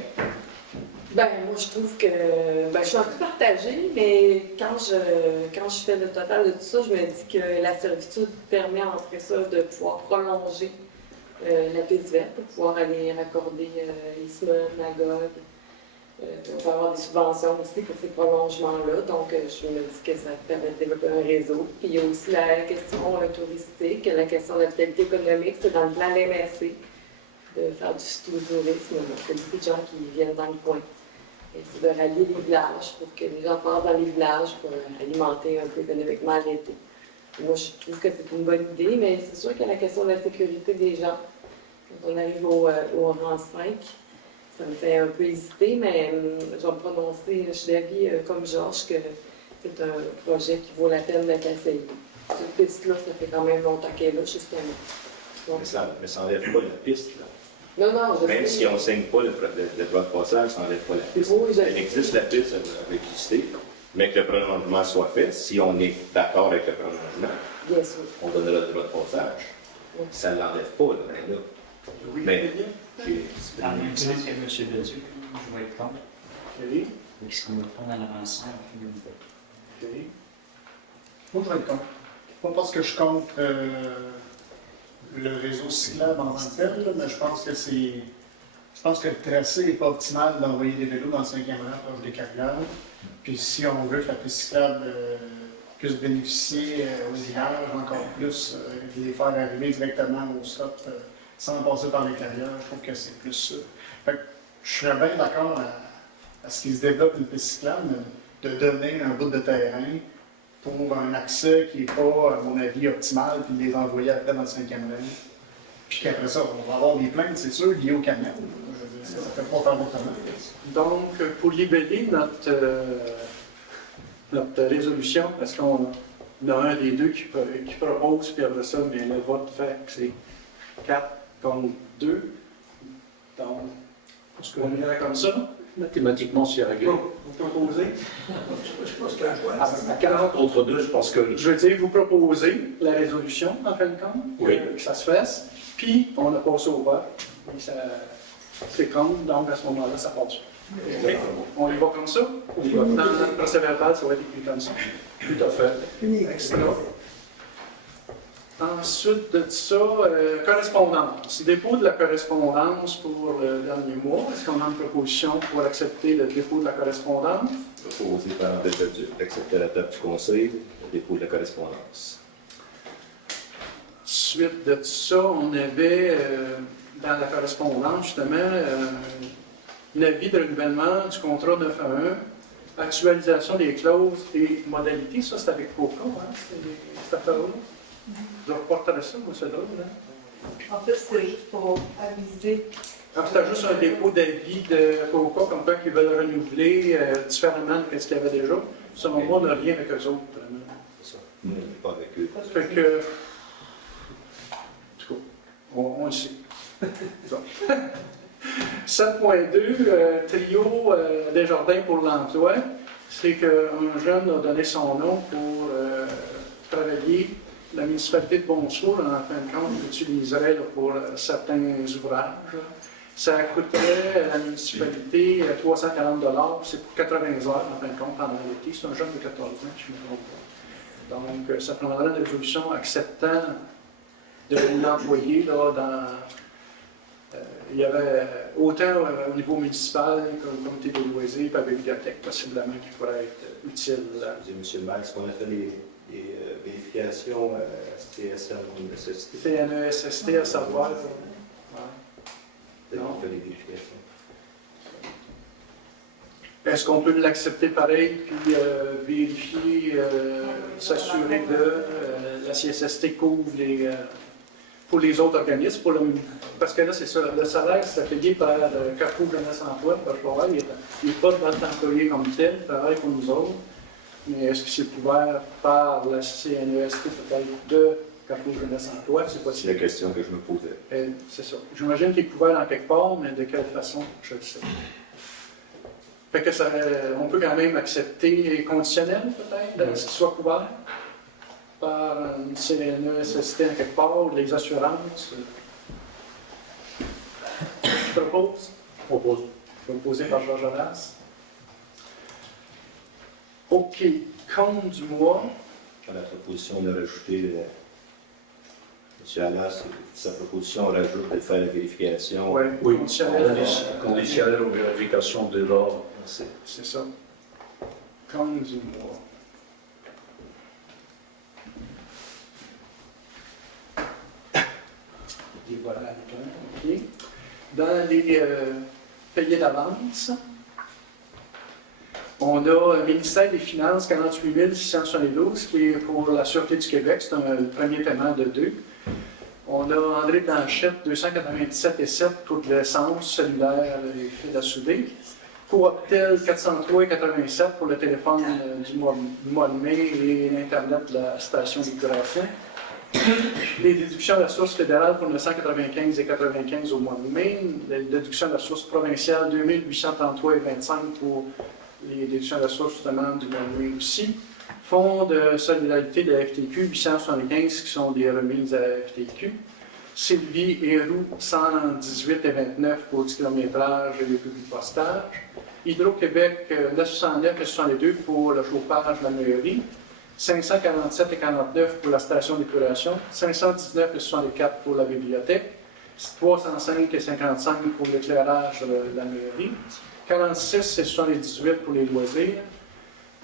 Ben, moi, je trouve que. Ben, je suis un peu partagée, mais quand je fais le total de tout ça, je me dis que la servitude permet, après ça, de pouvoir prolonger la piste verte pour pouvoir aller raccorder Eastman, Magog. On peut avoir des subventions aussi pour ces prolongements-là. Donc, je me dis que ça permet de développer un réseau. Puis, il y a aussi la question touristique, la question de la vitalité économique. C'est dans le plan de l'MRC de faire du tourisme. Donc, il y a beaucoup de gens qui viennent dans le coin. Et c'est de rallier les villages pour que les gens passent dans les villages pour alimenter un peu économiquement l'été. Moi, je trouve que c'est une bonne idée, mais c'est sûr qu'il y a la question de la sécurité des gens. Quand on arrive au rang 5, ça me fait un peu hésiter, mais je vais me prononcer. Je suis d'avis, comme Georges, que c'est un projet qui vaut la peine d'être essayé. Cette piste-là, ça fait quand même longtemps qu'elle est là, justement. Donc, Mais ça n'enlève pas la piste. Là. non, je Même sais. si on ne signe pas le droit de passage, ça n'enlève pas la piste. Oui, je Elle sais. existe, la piste, elle va exister, mais que le prolongement soit fait. Si on est d'accord avec le prolongement, Bien sûr. on donnera le droit de passage. Oui. Ça ne l'enlève pas, là. Mais j'ai- Dans le même sens que M. Leduc, je vais être contre. OK. Parce qu'on va prendre dans l'avancement. OK. Moi, je vais être contre. Pas parce que je compte le réseau cyclable en tant que tel, là, mais je pense que c'est. Je pense que le tracé n'est pas optimal d'envoyer des vélos dans le 5e rang proche des carrières. Puis si on veut que la piste cyclable puisse bénéficier aux villages encore plus, et les faire arriver directement au stop sans passer par les carrières, je trouve que c'est plus ça. Fait que je serais bien d'accord à ce qu'ils se développent une piste cyclable, mais de donner un bout de terrain pour un accès qui n'est pas, à mon avis, optimal, puis les envoyer après dans le 5e rang. Puis qu'après ça, on va avoir des plaintes, c'est sûr, liées au camion. Je veux dire, ça ne fait pas faire autrement. Donc, pour libeller notre résolution, est-ce qu'on a un des deux qui propose, puis après ça, mais le vote fait que c'est 4 contre 2. Donc, on irait comme ça. Mathématiquement, c'est réglé. Vous proposez? Je pense que la joie, À 40 contre 2, je pense que Je veux dire, vous proposez la résolution, en fin de compte, Oui. que ça se fasse, puis on a passé au vote, et ça c'est contre, donc à ce moment-là, ça passe. OK? On y va comme ça? Dans notre procès verbal, ça va être écrit comme ça. tout à fait. fini. Excellent. Ensuite de ça, correspondance. Dépôt de la correspondance pour le dernier mois. Est-ce qu'on a une proposition pour accepter le dépôt de la correspondance? proposé par le Leduc d'accepter la table du Conseil, le dépôt de la correspondance. Suite de ça, on avait dans la correspondance, justement, un avis de renouvellement du contrat 9 à 1, actualisation des clauses et modalités. Ça, c'est avec Coca, hein? Cette affaire-là. Je reporterai ça, moi, c'est drôle. Hein? En fait, c'était juste pour aviser. Alors, c'était juste un dépôt d'avis de Coca, comme quoi qu'ils veulent renouveler différemment de ce qu'il y avait déjà. Selon moi, on n'a rien avec eux autres. Vraiment. C'est ça. Nous, on n'est pas avec eux. Fait que. En tout cas, on le sait. Bon. 7.2, trio Desjardins pour l'emploi. C'est qu'un jeune a donné son nom pour travailler. La municipalité de Bonsoir, en fin de compte, l'utiliserait là, pour certains ouvrages. Ça coûterait à la municipalité 340 $. C'est pour 80 heures, en fin de compte, pendant l'été. C'est un jeune de 14 ans, je ne me trompe pas. Donc, ça prendra une résolution acceptant de l'employer là, dans. Il y avait autant au niveau municipal qu'au comité des loisirs et à la bibliothèque, possiblement, qui pourrait être utile. Monsieur le maire, est-ce qu'on a fait des vérifications STSM ou SST? C'était un ESST à savoir. Ouais. Peut-être qu'on fait des vérifications. Est-ce qu'on peut l'accepter pareil, puis vérifier, s'assurer que la CSST couvre pour les autres organismes? Parce que là, c'est ça, le salaire, c'est payé par Carrefour Jeunesse Emploi, parce que il n'est pas dans employé comme tel, il travaille pour nous autres. Mais est-ce que c'est couvert par la CNEST peut-être de Carrefour Jeunesse Emploi? C'est C'est possible. la question que je me posais. C'est ça. J'imagine qu'il est couvert en quelque part, mais de quelle façon, je le sais. Fait que ça, on peut quand même accepter conditionnel, peut-être, qu'il soit couvert par une CNESST en quelque part, ou les assurances. Je propose. Proposé par Georges Alas. OK. Compte du mois. Dans la proposition, on a rajouté, M. Allas, sa proposition, on rajoute de faire la vérification. Oui, Oui, conditionnel. conditionnel aux vérifications de l'ordre. C'est ça. Compte du mois. Et voilà, OK. Dans les payés d'avance, On a le ministère des Finances, 48 672, qui est pour la Sûreté du Québec. C'est le premier paiement de 2. On a André Blanchette, 297,7 pour de l'essence cellulaire et fil à souder. Cooptel, 403,87 pour le téléphone du mois de mai et l'Internet de la station d'épuration. Les déductions de la source fédérale pour 995,95 au mois de mai. Les déductions de la source provinciale, 2833,25 pour les déductions de la source justement du mois de mai aussi. Fonds de solidarité de la FTQ, 875 qui sont des remises à la FTQ. Sylvie et Roux, 118,29 pour du kilométrage et le public postage. Hydro-Québec, 909,62 pour le chauffage de la mairie. 547,49 pour la station d'épuration. 519,64 pour la bibliothèque. 305,55 pour l'éclairage de la mairie. 46,78 pour les loisirs.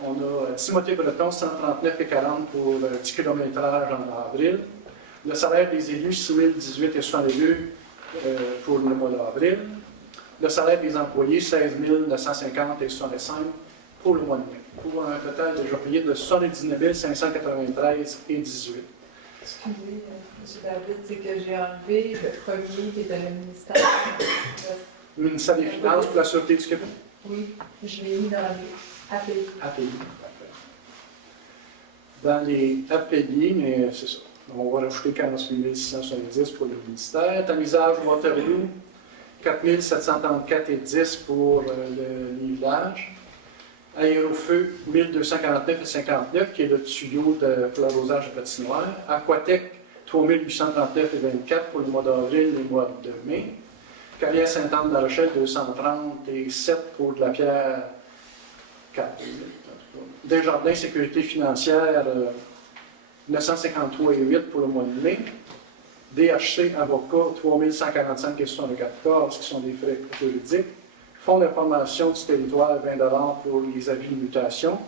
On a Timothée Breton, 139,40 pour du kilométrage en avril. Le salaire des élus, 6 018,62 pour le mois d'avril. Le salaire des employés, 16 950,65 pour le mois de mai. Pour un total de jours payés de 79 593,18. Excusez, M. David, c'est que j'ai enlevé le premier qui était le ministère. Le ministère des Finances pour la Sûreté du Québec? Oui, je l'ai mis dans les API. API, dans les API, mais c'est ça. On va rajouter 48 670 pour le ministère. Tamisage Waterloo, 4 734,10 pour le nivelage. Aérofeu, 1249,59 qui est le tuyau pour l'arrosage de patinoire. Aquatec, 3839,24 pour le mois d'avril et le mois de mai. Carrière Sainte-Anne-de-la-Rochelle, 230,7 pour de la pierre, 4 000. Desjardins Sécurité financière, 953,8 pour le mois de mai. DHC Avocat, 3145,74 qui sont des frais juridiques. Fonds d'information du territoire, 20 $ pour les avis de mutation.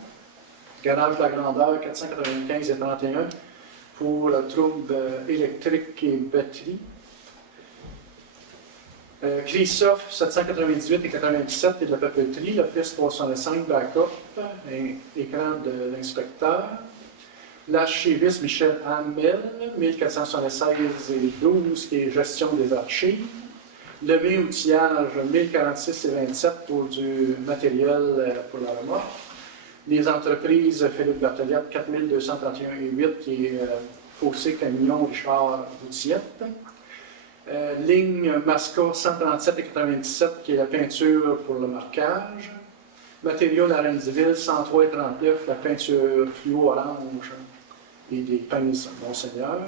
Garage de la grandeur, 495,31 pour le trouble électrique et batterie. Christophe, 798,97 et de la papeterie. Office 305 backup, écran de l'inspecteur. L'archiviste Michel Hamel, 1476,12 qui est gestion des archives. Levé outillage, 1046,27 pour du matériel pour la remorque. Les entreprises Philippe Berteliette, 4231,8 qui est Fossé Camion Richard Boutillette. Ligne Masca, 137,97 qui est la peinture pour le marquage. Matériaux La Reine-Diville, 103,39 la peinture fluo orange et des pinces Monseigneur.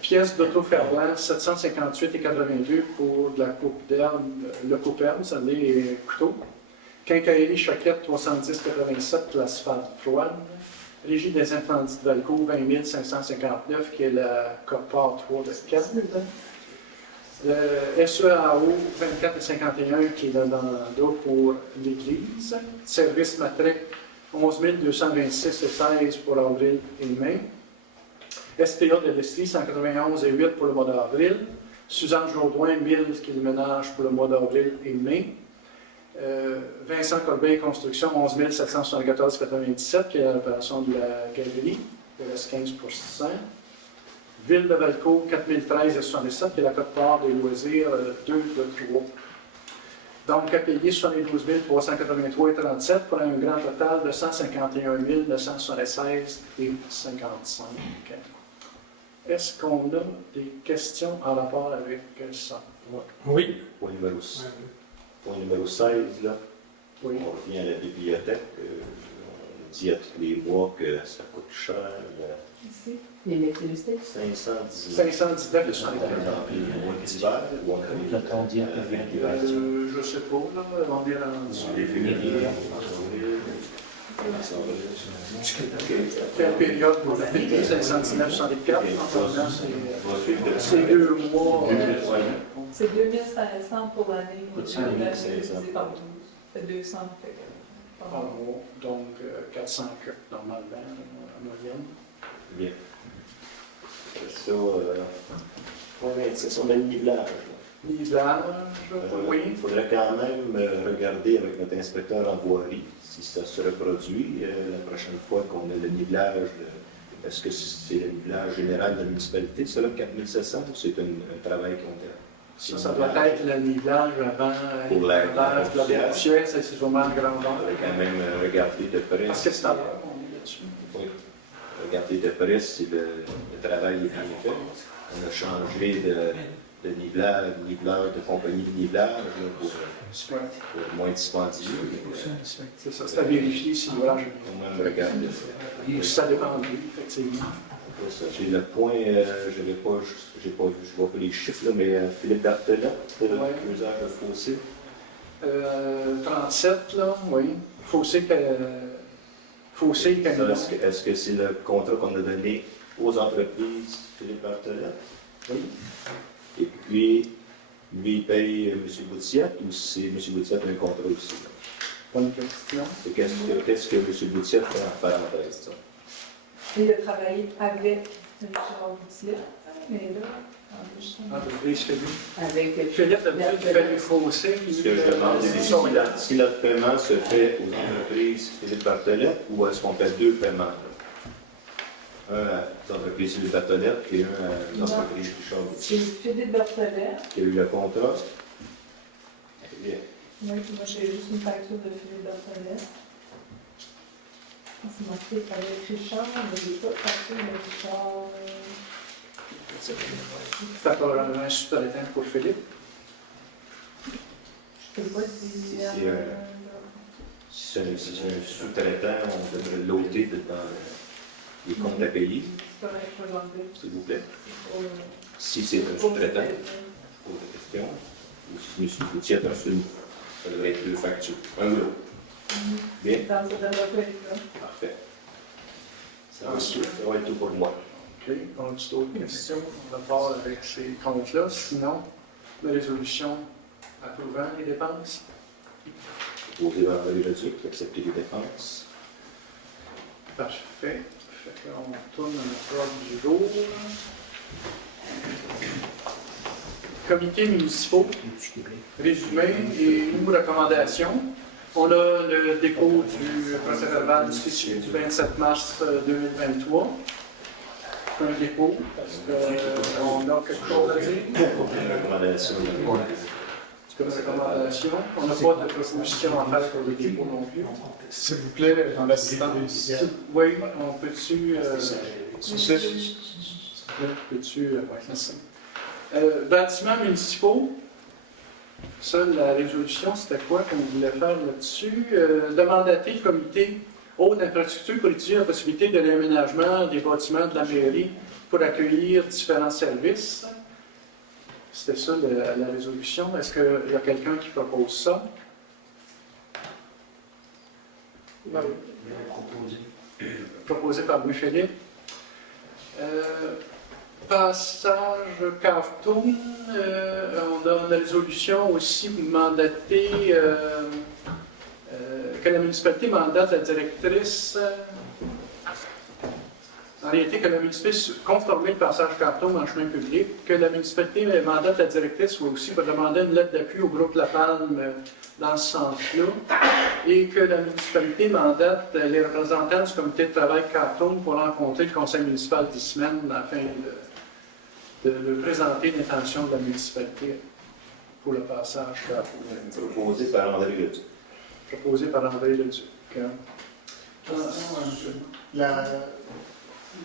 Pièces d'auto-fer-blanc, 758,82 pour de la coupe d'herbe, le coupe-herbe, c'est-à-dire les couteaux. Quincaillerie Choquette, 310,87 l'asphalte froide. Régie des incendies de Valco, 20 559 qui est la Corpore 3 de 4. Le SEAO, 24,51 qui est dans le pour l'Église. Service Matrec, 11 226,16 pour avril et mai. SPA de l'Estrie, 191,8 pour le mois d'avril. Suzanne Jourdouin, 1000 qui est le ménage pour le mois d'avril et mai. Vincent Corbeil Construction, 11 774,97 qui est la réparation de la galerie, il reste 15%. Ville de Valco, 4013,67 qui est la cote-part des loisirs, 2 de 3. Donc, à payer 72 383,37 pour un grand total de 151 976,55. Est-ce qu'on a des questions en rapport avec ça? Oui. Point numéro 16, là. Oui. On revient à la bibliothèque. On dit à tous les mois que ça coûte cher. Ici. L'électricité. 519 le 75. Je sais pas, là, on est rendu. Quelle période pour la payer? 519,64. C'est 2 mois. C'est 2500 pour l'année. C'est par 12. C'est 200 par mois. Donc 400 normalement, en moyenne. Bien. Ça, on a le nivelage. Nivelage, oui. Il faudrait quand même regarder avec notre inspecteur en voirie si ça se reproduit la prochaine fois qu'on a le nivelage. Est-ce que c'est le nivelage général de la municipalité, cela, 4700, ou c'est un travail qu'on a? Ça doit être le nivelage avant Pour la poussière, c'est sûrement le grandeur. On va quand même regarder de près. Parce que c'est à l'heure, on est là-dessus. Oui. Regarder de près si le travail est bien fait. On a changé de niveleur, de compagnie de nivelage là, pour moins dispendieux. C'est ça, c'est à vérifier si l'ouvrage On va regarder ça. ça dépend de lui, effectivement. J'ai le point, je n'ai pas, je vois pas les chiffres, là, mais Philippe Berthelot, usage de fossé. 37, là, oui. Fossé camion. Est-ce que c'est le contrat qu'on a donné aux entreprises Philippe Berthelot? Oui. Et puis, lui, il paye M. Boutiette ou c'est M. Boutiette a un contrat aussi? Bonne question. Qu'est-ce que M. Boutiette fait en parenthèse? Ça? Il a travaillé avec Richard Boutier, mais là, Entreprise Philippe. Avec Philippe, d'habitude, il fait les fossés. Ce que je demande, c'est si le paiement se fait aux entreprises Philippe Berthelot ou est-ce qu'on fait deux paiements? Un aux entreprises Philippe Berthelot et un aux entreprises Richard Boutier. c'est Philippe Berthelot. Qui a eu le contrat. Bien. Oui, moi j'ai juste une facture de Philippe Berthelot. C'est marqué avec Richard, mais je n'ai pas de facture de Richard. Fait qu'on a un sous-traitant pour Philippe. Je ne sais pas si. Si c'est un sous-traitant, on devrait l'ôter dans les comptes à payer, C'est correct, je vais l'enlever. s'il vous plaît. Si c'est un sous-traitant, je pose la question. Ou si M. Boutier a reçu, ça devrait être deux factures. Un ou l'autre. Bien. Ça devrait pas être là. Parfait. Ça va être tout pour moi. OK. On a d'autres questions en rapport avec ces comptes-là? Sinon, la résolution approuvant les dépenses? Proposé par Valérie Leduc, accepter les dépenses. Parfait. Fait qu'on tourne à notre ordre du jour. Comités municipaux, résumé et ou recommandations. On a le dépôt du procès-verbal du 27 mars 2023. Un dépôt, parce qu'on a quelque chose à dire. Recommandation. Une recommandation. On n'a pas de proposition à faire pour le dépôt non plus. S'il vous plaît, dans l'assistance. Oui, on peut-tu. Bâtiments municipaux. Ça, la résolution, c'était quoi qu'on voulait faire là-dessus? Demandater le comité haute infrastructure pour étudier la possibilité de l'aménagement des bâtiments de la mairie pour accueillir différents services. C'était ça la résolution. Est-ce qu'il y a quelqu'un qui propose ça? Proposé par Louis-Philippe. Passage Cartoon, on a une résolution aussi pour mandater que la municipalité mandate la directrice. En réalité, que la municipalité conformer le passage Cartoon en chemin public, que la municipalité mandate la directrice ou aussi pour demander une lettre d'appui au groupe La Palme dans ce sens-là, et que la municipalité mandate les représentants du comité de travail Cartoon pour rencontrer le conseil municipal 10 semaines afin de présenter l'intention de la municipalité pour le passage Cartoon. Proposé par André Leduc. Proposé par André Leduc.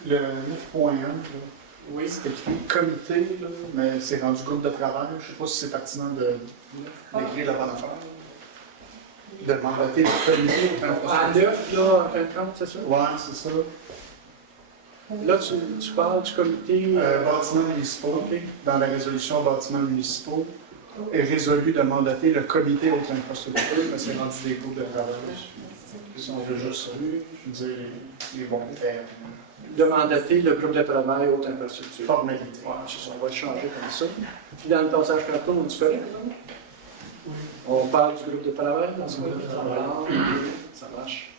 Le 9.1, oui, c'est écrit comité, là, mais c'est rendu groupe de travail. Je ne sais pas si c'est pertinent d'écrire la bonne affaire. De mandater le comité. À 9, là, en fin de compte, c'est ça? Oui, c'est ça. Là, tu parles du comité. Bâtiments municipaux. Okay. Dans la résolution bâtiments municipaux, est résolu de mandater le comité haute infrastructure, mais c'est rendu des groupes de travail. Si on veut juste dire les bons termes. De mandater le groupe de travail haute infrastructure. Formalité. Ouais, c'est ça, on va le changer comme ça. Puis dans le passage Cartoon, on est correct? On parle du groupe de travail dans ce cas-là. Ça marche.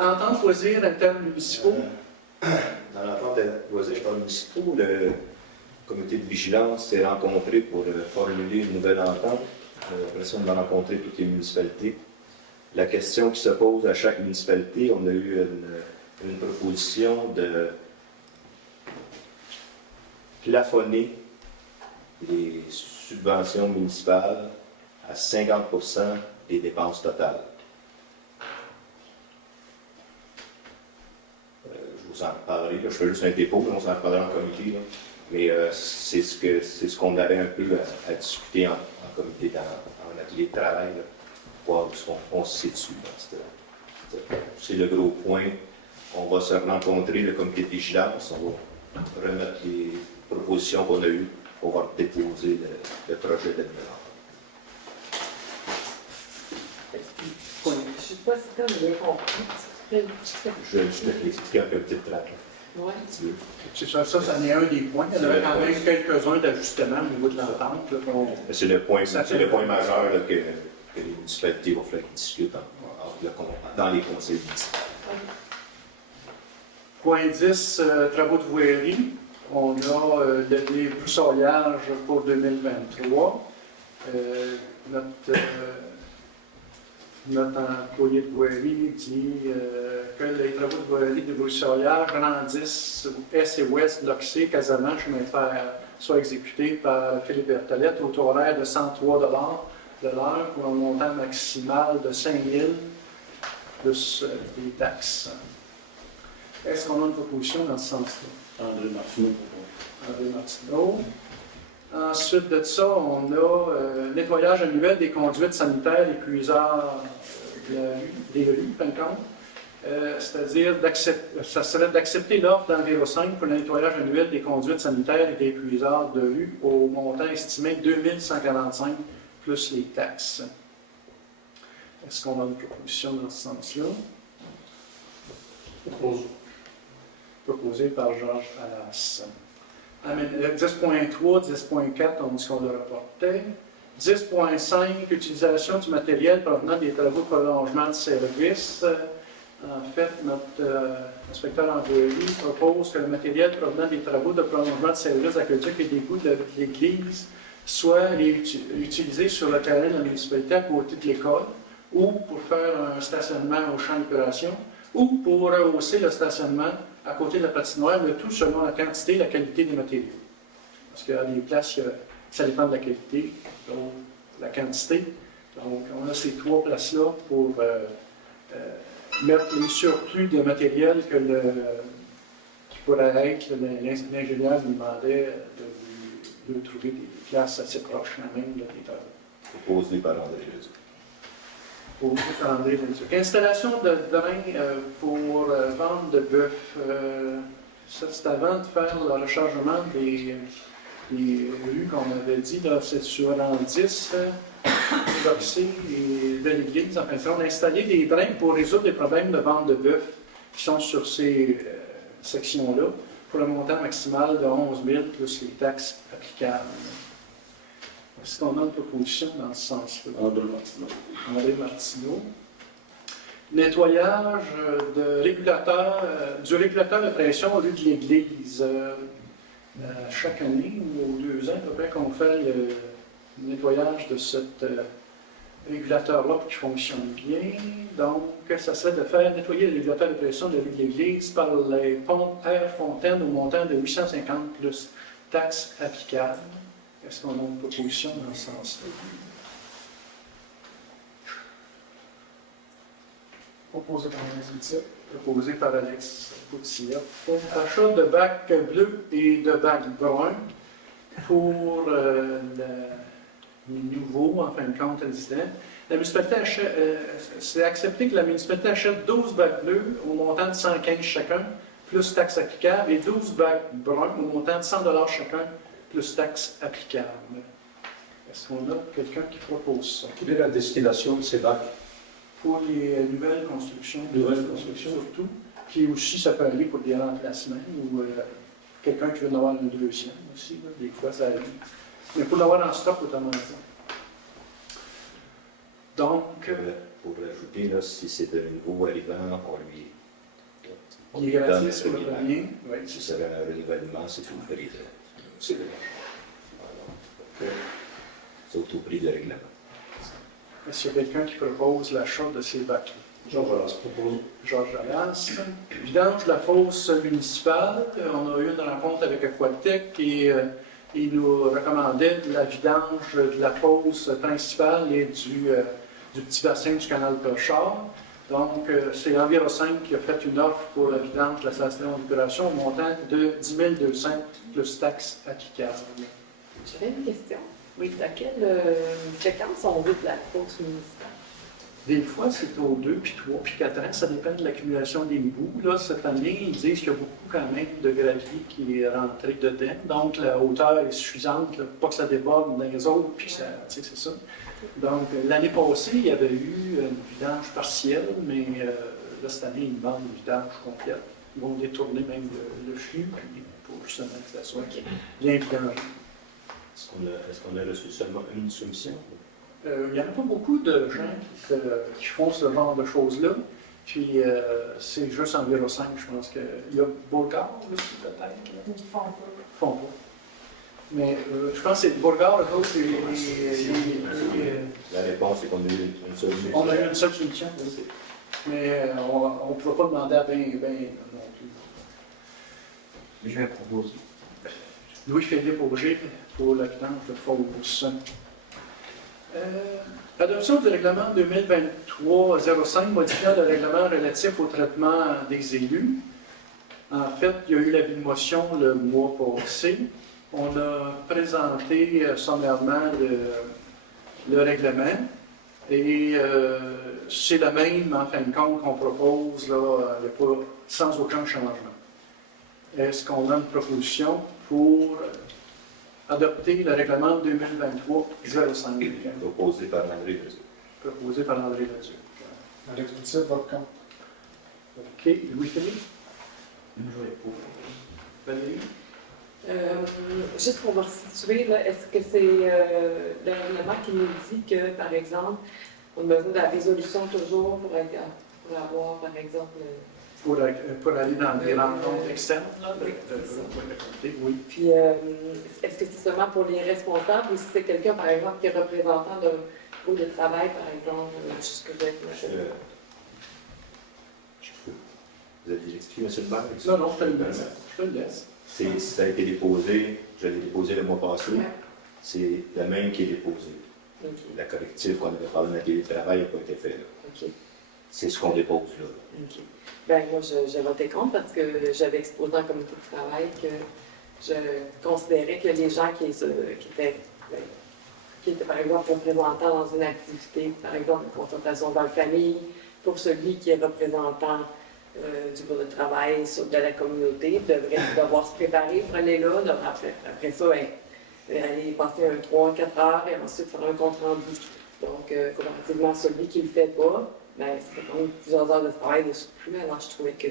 Entente choisir intermunicipaux. Dans l'entente choisir intermunicipaux, Le comité de vigilance s'est rencontré pour formuler une nouvelle entente. Après ça, on a rencontré toutes les municipalités. La question qui se pose à chaque municipalité, on a eu une proposition de plafonner les subventions municipales à 50% des dépenses totales. Je vous en reparlerai, là, je fais juste un dépôt, on s'en reparlera en comité. Là. Mais c'est ce qu'on avait un peu à discuter en comité, en atelier de travail, là, pour voir où on se situe. C'est le gros point. On va se rencontrer, le comité de vigilance, on va remettre les propositions qu'on a eues, on va déposer le projet de nouvelle. Je ne sais pas si tu as bien compris. Je vais t'expliquer un peu une petite traque. Oui. C'est ça, ça en est un des points. Il y en a quand même quelques-uns d'ajustements au niveau de l'entente. C'est le point majeur là, que les municipalités vont falloir qu'ils discutent dans les conseils municipaux. Point 10, travaux de voirie. On a le broussaillage pour 2023. Notre employé de voirie dit que les travaux de voirie de broussaillage rendissent Est et Ouest, Bloc C, Casamance, chemin de fer, soient exécutés par Philippe Berthollet au taux horaire de 103 $ de l'heure pour un montant maximal de 5 000 plus des taxes. Est-ce qu'on a une proposition dans ce sens-là? André Martineau. André Martineau. Ensuite de ça, on a nettoyage annuel des conduites sanitaires et puiseurs des rues, fin de compte. C'est-à-dire, ça serait d'accepter l'offre d'Enviro 5 pour le nettoyage annuel des conduites sanitaires et des puiseurs de rue au montant estimé 2145 plus les taxes. Est-ce qu'on a une proposition dans ce sens-là? Proposé par Georges Allas. 10.3, 10.4, on dit qu'on le reportait. 10.5, utilisation du matériel provenant des travaux de prolongement de service. En fait, notre inspecteur employé propose que le matériel provenant des travaux de prolongement de service d'aqueduc et d'égouts de l'église soit utilisé sur le terrain de la municipalité à côté de l'école ou pour faire un stationnement au champ d'épuration ou pour rehausser le stationnement à côté de la patinoire, le tout selon la quantité et la qualité des matériaux. Parce qu'il y a des places, ça dépend de la qualité, donc la quantité. Donc, on a ces trois places-là pour mettre les surplus de matériel qui pourrait être, l'ingénieur nous demandait de trouver des places assez proches quand même des travaux. Proposé par André Leduc. Installation de drain pour vente de bœuf. Ça, c'est avant de faire le rechargement des rues qu'on avait dit. C'est sur rang 10, Roxy et de l'église. En fait, on a installé des drains pour résoudre les problèmes de vente de bœuf qui sont sur ces sections-là pour un montant maximal de 11 000 plus les taxes applicables. Est-ce qu'on a une proposition dans ce sens-là? André Martineau. André Martineau. Nettoyage du régulateur de pression rue de l'église. Chaque année ou 2 ans, à peu près, qu'on fait le nettoyage de cet régulateur-là pour qu'il fonctionne bien. Donc, ça serait de faire nettoyer le régulateur de pression de rue de l'église par les pompes Air Fontaine au montant de 850 plus taxes applicables. Est-ce qu'on a une proposition dans ce sens-là? Proposé par Alex Boutier. Proposé par Alex Boutier. Achat de bacs bleus et de bacs bruns pour les nouveaux, en fin de compte, résidents. La municipalité c'est accepté que la municipalité achète 12 bacs bleus au montant de 115 chacun, plus taxes applicables, et 12 bacs bruns au montant de 100 $ chacun, plus taxes applicables. Est-ce qu'on a quelqu'un qui propose ça? Quelle est la destination de ces bacs? Pour les nouvelles constructions, surtout, puis aussi ça peut aller pour des remplacements ou quelqu'un qui veut en avoir un deuxième aussi, là, des fois ça arrive. Mais pour l'avoir en stock, autrement dit. Donc, pour ajouter, là, si c'est de nouveau arrivant, on il est gratis pour le premier. Si c'est un renouvellement, c'est tout prix. C'est le C'est au tout prix de règlement. Est-ce qu'il y a quelqu'un qui propose l'achat de ces bacs? Georges Allas propose. Georges Allas. Vidange de la fosse municipale. On a eu une rencontre avec Aquatec et il nous recommandait la vidange de la fosse principale et du petit bassin du canal Clochard. Donc, c'est Environ 5 qui a fait une offre pour la vidange de la station d'épuration au montant de 10 200 plus taxes applicables. J'avais une question. Oui, à quelle fréquence on veut de la fosse municipale? Des fois, c'est aux 2, puis 3, puis 4 ans. Ça dépend de l'accumulation des embouts. Là, cette année, ils disent qu'il y a beaucoup quand même de gravier qui est rentré dedans. Donc, la hauteur est suffisante, là, pas que ça déborde dans les autres, puis ça, tu sais, c'est ça. Donc, l'année passée, il y avait eu une vidange partielle, mais là, cette année, ils demandent une vidange complète. Ils vont détourner même le flux, puis pour justement que ça soit bien vidangé. Est-ce qu'on a reçu seulement une soumission? Il n'y en a pas beaucoup de gens qui font ce genre de choses-là. Puis c'est juste environ 5, je pense qu'il y a Bourgard aussi, peut-être. Ils ne font pas. Ils font pas. Mais je pense que c'est Bourgard, eux autres, La réponse est qu'on a eu une seule soumission. on a eu une seule solution. Mais on ne pourra pas demander à ben non plus. Je vais proposer. Louis-Philippe Auger pour la vidange de Fosse. Adoption du règlement 2023-05 modifiant le règlement relatif au traitement des élus. En fait, il y a eu l'avis de motion le mois passé. On a présenté sommairement le règlement et c'est le même, en fin de compte, qu'on propose là, sans aucun changement. Est-ce qu'on a une proposition pour adopter le règlement 2023-05? Proposé par André Leduc. Proposé par André Leduc. L'exécutif vote contre. OK. Louis-Philippe? Je vais pour. Valérie? Juste pour me situer, là, est-ce que c'est le règlement qui nous dit que, par exemple, on a besoin de la résolution toujours pour avoir, par exemple, Pour aller dans des rencontres externes, là, Oui, de comité, oui. puis est-ce que c'est seulement pour les responsables ou si c'est quelqu'un, par exemple, qui est représentant d'un groupe de travail, par exemple, juste que Vous avez expliqué, M. le maire? Non, je te le laisse. Ça a été déposé, je l'ai déposé le mois passé. Ouais. C'est le même qui est déposé. OK. La corrective qu'on avait parlé dans le télétravail n'a pas été fait là. OK. C'est ce qu'on dépose là. OK. Ben, moi, j'ai voté contre parce que j'avais exposé en comité de travail que je considérais que les gens qui étaient, par exemple, représentants dans une activité, par exemple, une consultation dans la famille, pour celui qui est représentant du groupe de travail de la communauté, devrait devoir se préparer pour aller là, après ça, aller passer 3-4 heures et ensuite faire un compte rendu. Donc, comparativement à celui qui ne le fait pas, ben, ça fait quand même plusieurs heures de travail de surplus, alors je trouvais que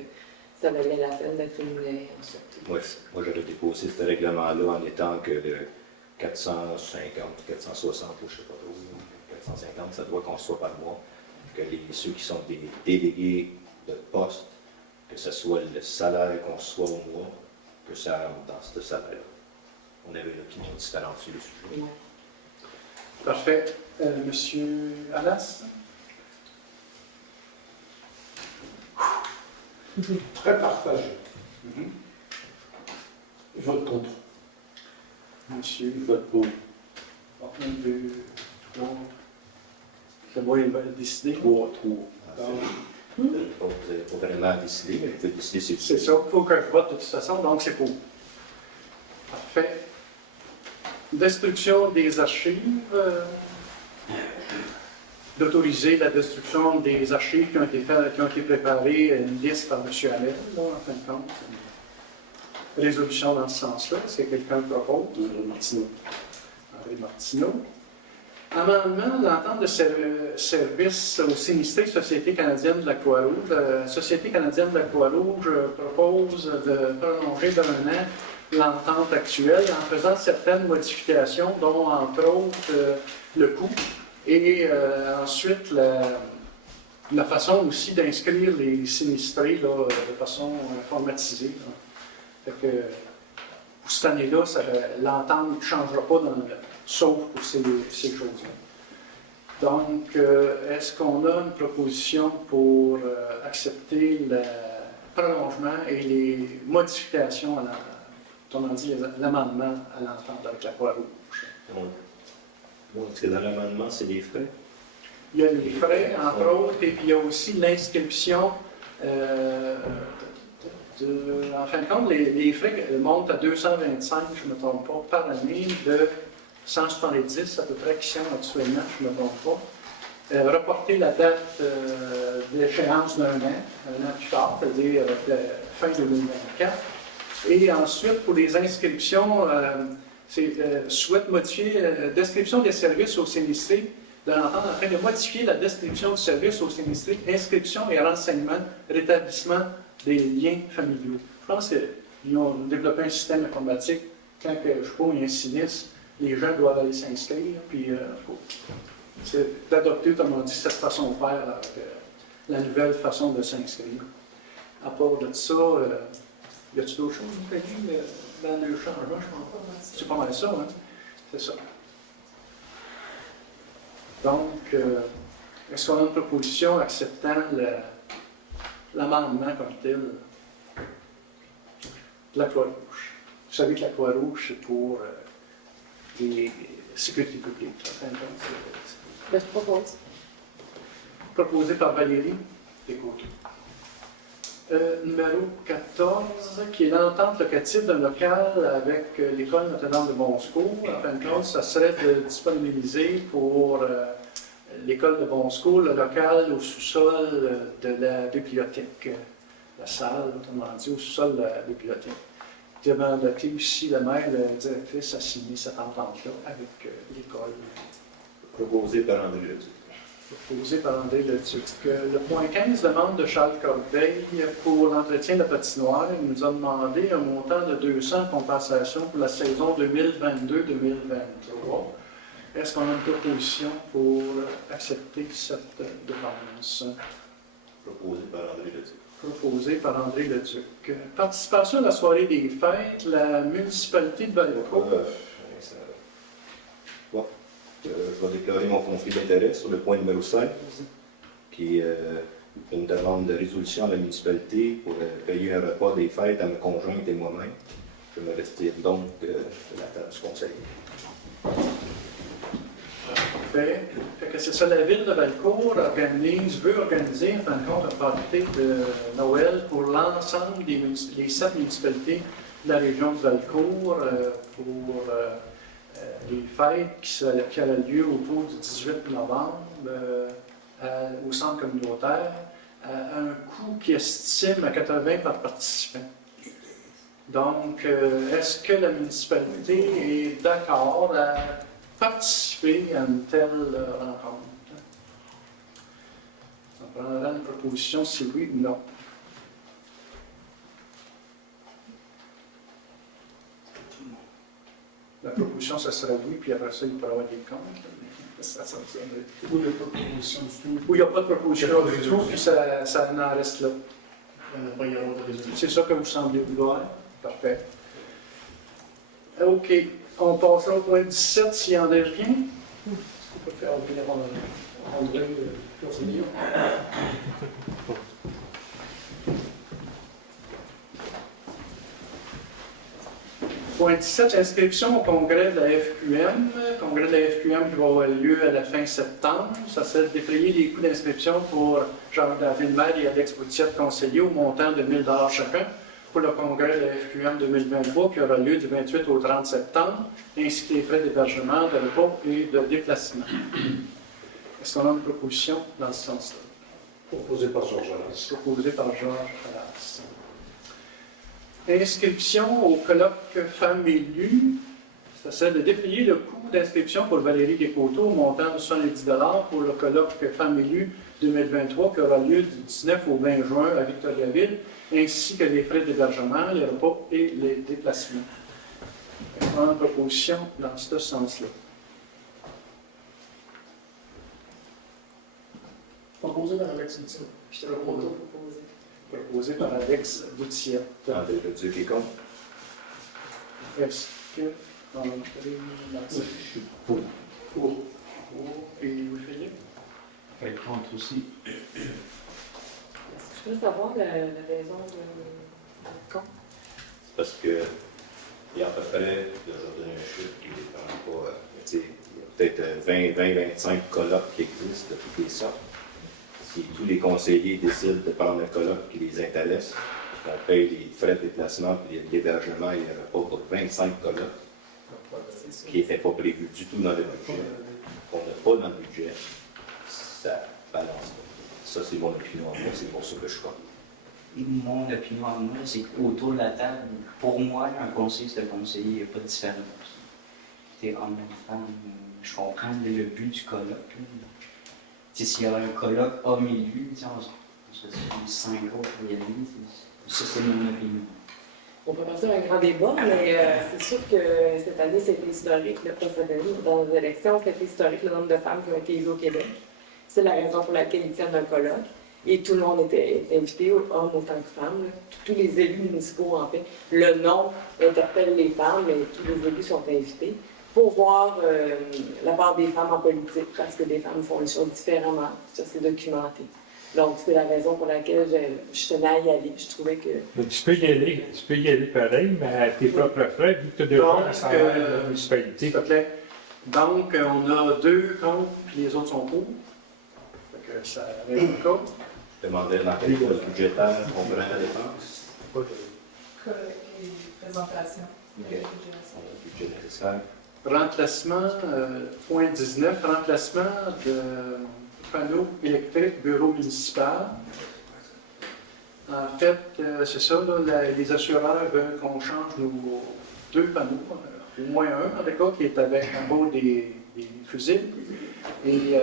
ça valait la peine d'être rémunéré ensuite. Moi, j'avais déposé ce règlement-là en étant que de 450, 460, je ne sais pas trop, 450, ça doit qu'on soit par mois, que ceux qui sont des délégués de poste, que ce soit le salaire qu'on reçoit au mois, que ça rentre dans ce salaire. On avait une opinion différente sur le sujet. Ouais. Parfait. Monsieur Allas? Très partagé. Je vote contre. Monsieur? Je vote pour. Bon, 1, 2, 3. C'est moi, il va décider. 3. Vous n'avez pas vraiment décidé, mais vous pouvez décider si C'est ça. Il faut que je vote de toute façon, donc c'est pour. Parfait. Destruction des archives. D'autoriser la destruction des archives qui ont été préparées, une liste par M. Allais, là, en fin de compte. Résolution dans ce sens-là. Est-ce que quelqu'un propose? André Martineau. André Martineau. Amendement d'entente de service aux sinistrés Société canadienne de la Croix-Rouge. La Société canadienne de la Croix-Rouge propose de prolonger d'un an l'entente actuelle en faisant certaines modifications, dont entre autres le coût et ensuite la façon aussi d'inscrire les sinistrés là, de façon informatisée. Là. Fait que, cette année-là, l'entente ne changera pas sauf pour ces choses-là. Donc, est-ce qu'on a une proposition pour accepter le prolongement et les modifications, autrement dit, l'amendement à l'entente avec la Croix-Rouge? Est-ce que dans l'amendement, c'est des frais? Il y a les frais, entre autres, et puis il y a aussi l'inscription. En fin de compte, les frais montent à 225, je ne me trompe pas, par année, de 170 à peu près qui sont actuellement, je ne me trompe pas. Reporter la date d'échéance d'un an plus tard, c'est-à-dire fin 2024. Et ensuite, pour les inscriptions, souhaite modifier description des services aux sinistrés, de l'entendre afin de modifier la description du service aux sinistrés, inscription et renseignement, rétablissement des liens familiaux. Je pense qu'ils ont développé un système informatique. Quand je sais pas, il y a un sinistre, les gens doivent aller s'inscrire, puis c'est d'adopter, autrement dit, cette façon de faire, avec la nouvelle façon de s'inscrire. À part de ça, y a-t-il d'autres choses dans le changement? Je pense pas. C'est pas mal ça, hein? C'est ça. Donc, est-ce qu'on a une proposition acceptant l'amendement comme tel de la Croix-Rouge? Vous savez que la Croix-Rouge, c'est pour les sécurités publiques. Je propose. Proposé par Valérie Descoteaux. Numéro 14, qui est l'entente locative d'un local avec l'école Notre-Dame de Bon-Secours. En fin de compte, ça serait de disponibiliser pour l'école de Bon-Secours le local au sous-sol de la bibliothèque. La salle, autrement dit, au sous-sol de la bibliothèque. Demandaté aussi la mère, la directrice, a signé cette entente-là avec l'école. Proposé par André Leduc. Proposé par André Leduc. Le point 15 demande de Charles Corbeil pour l'entretien de la patinoire. Il nous a demandé un montant de 200 compensations pour la saison 2022-2023. Est-ce qu'on a une proposition pour accepter cette demande? Proposé par André Leduc. Proposé par André Leduc. Participation à la soirée des fêtes, la municipalité de Valcourt. Je vais déclarer mon conflit d'intérêt sur le point numéro 16, qui est une demande de résolution à la municipalité pour payer un repas des fêtes à ma conjointe et moi-même. Je me retire donc de la table du conseil. Parfait. Fait que c'est ça, la ville de Valcourt veut organiser, en fin de compte, un party de Noël pour l'ensemble des 7 municipalités de la région de Valcourt pour les fêtes qui aura lieu autour du 18 novembre au centre communautaire à un coût qui estime à 80 par participant. Donc, est-ce que la municipalité est d'accord à participer à une telle rencontre? Ça prendra une proposition si oui ou non. La proposition, ça serait oui, puis après ça, il pourra y avoir des comptes. Ça tiendrait. Ou il n'y a pas de proposition du tout. Ou il n'y a pas de proposition du tout, puis ça en reste là. Il n'y en a pas y avoir de résolution. C'est ça que vous semblez vouloir? Parfait. OK. On passera au point 17 s'il n'y en a rien. On peut faire venir André de procédure. Point 17, inscription au congrès de la FQM. Congrès de la FQM qui va avoir lieu à la fin septembre. Ça serait de défrayer les coûts d'inscription pour Jean-David Maire et Alex Boutiette, conseillers, au montant de 1 000 $ chacun, pour le congrès de la FQM 2023 qui aura lieu du 28 au 30 septembre, ainsi que les frais d'hébergement, de repos et de déplacement. Est-ce qu'on a une proposition dans ce sens-là? Proposé par Georges Arras. Proposé par Georges Arras. Inscription au colloque Femmes élues. Ça serait de déplier le coût d'inscription pour Valérie Descoteaux au montant de 70 $ pour le colloque Femmes élues 2023 qui aura lieu du 19 au 20 juin à Victoriaville, ainsi que les frais d'hébergement, les repas et les déplacements. On a une proposition dans ce sens-là. Proposé par Alex Boutiette. Je te propose. Proposé par Alex Boutiette. André Leduc est contre. Est-ce que André Martin? Pour. Pour. Et Louis-Philippe? Je vais être contre aussi. Je veux savoir la raison de compte. C'est parce que il y a à peu près, là, je vais donner un chiffre qui est vraiment pas, tu sais, il y a peut-être 20-25 colloques qui existent de toutes les sortes. Si tous les conseillers décident de prendre un colloque qui les intéresse, on paye les frais de déplacement et l'hébergement, il n'y aurait pas pour 25 colloques, qui n'étaient pas prévus du tout dans le budget, qu'on n'a pas dans le budget, ça balance pas. Ça, c'est mon opinion à moi, c'est pour ça que je compte. Mon opinion à moi, c'est qu'autour de la table, pour moi, un conseiller, c'est un conseiller, il n'y a pas de différence. T'es homme et femme, je comprends le but du colloque. Là. S'il y a un colloque homme élu, on se dit 5 autres pour y aller. Ça, c'est mon opinion. On peut passer à un grand débat, mais c'est sûr que cette année, c'était historique. Pas cette année, dans les élections, c'était historique le nombre de femmes qui ont été élus au Québec. C'est la raison pour laquelle ils tiennent un colloque. Et tout le monde était invité, hommes autant que femmes. Là. Tous les élus municipaux, en fait. Le nom interpelle les femmes, mais tous les élus sont invités pour voir la part des femmes en politique, parce que des femmes font les choses différemment. Ça, c'est documenté. Donc, c'est la raison pour laquelle je tenais à y aller. Je trouvais que... Mais tu peux y aller pareil, mais à tes propres frais, vu que tu as déjà un salaire de la municipalité. S'il te plaît. Donc, on a 2 contre, puis les autres sont pour. Fait que ça règle le cas. Je demandais dans quel poste budgétaire on prend la dépense. Colloque et présentation. Ok. Le budget nécessaire. Remplacement, point 19, remplacement de panneaux électriques bureau municipal. En fait, c'est ça, là, les assureurs veulent qu'on change nos 2 panneaux, au moins un en tout cas, qui est avec en haut des fusibles. Et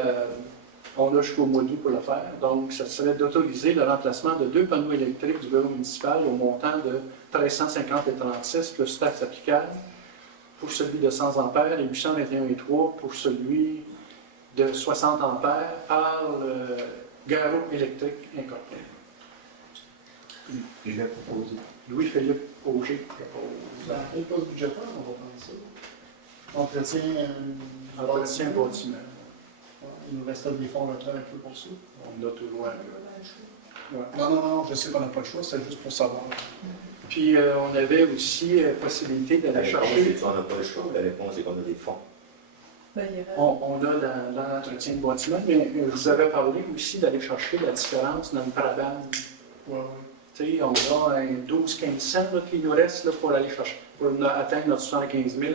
on a jusqu'au mois d'août pour le faire. Donc, ça serait d'autoriser le remplacement de 2 panneaux électriques du bureau municipal au montant de 1350,36 plus taxes applicables pour celui de 100 ampères et 821,3 pour celui de 60 ampères par le Garot électrique incorporé. Je vais proposer. Louis-Philippe Auger propose. Dans quel poste budgétaire on va prendre ça? Entretien Bâtiment. Il nous restait des fonds là-dedans un peu pour ça. On a toujours un peu. Ouais. Non, je sais qu'on n'a pas le choix, c'est juste pour savoir. Puis on avait aussi possibilité La d'aller réponse, chercher. c'est qu'on n'a pas le choix. La réponse, c'est qu'on a des fonds. Ben, il y avait- On a dans l'entretien de bâtiment, mais je vous avais parlé aussi d'aller chercher la différence dans le parabane. Ouais. Tu sais, on a un 12-15 cents là, qui nous reste là, pour aller chercher, pour atteindre notre 75 000,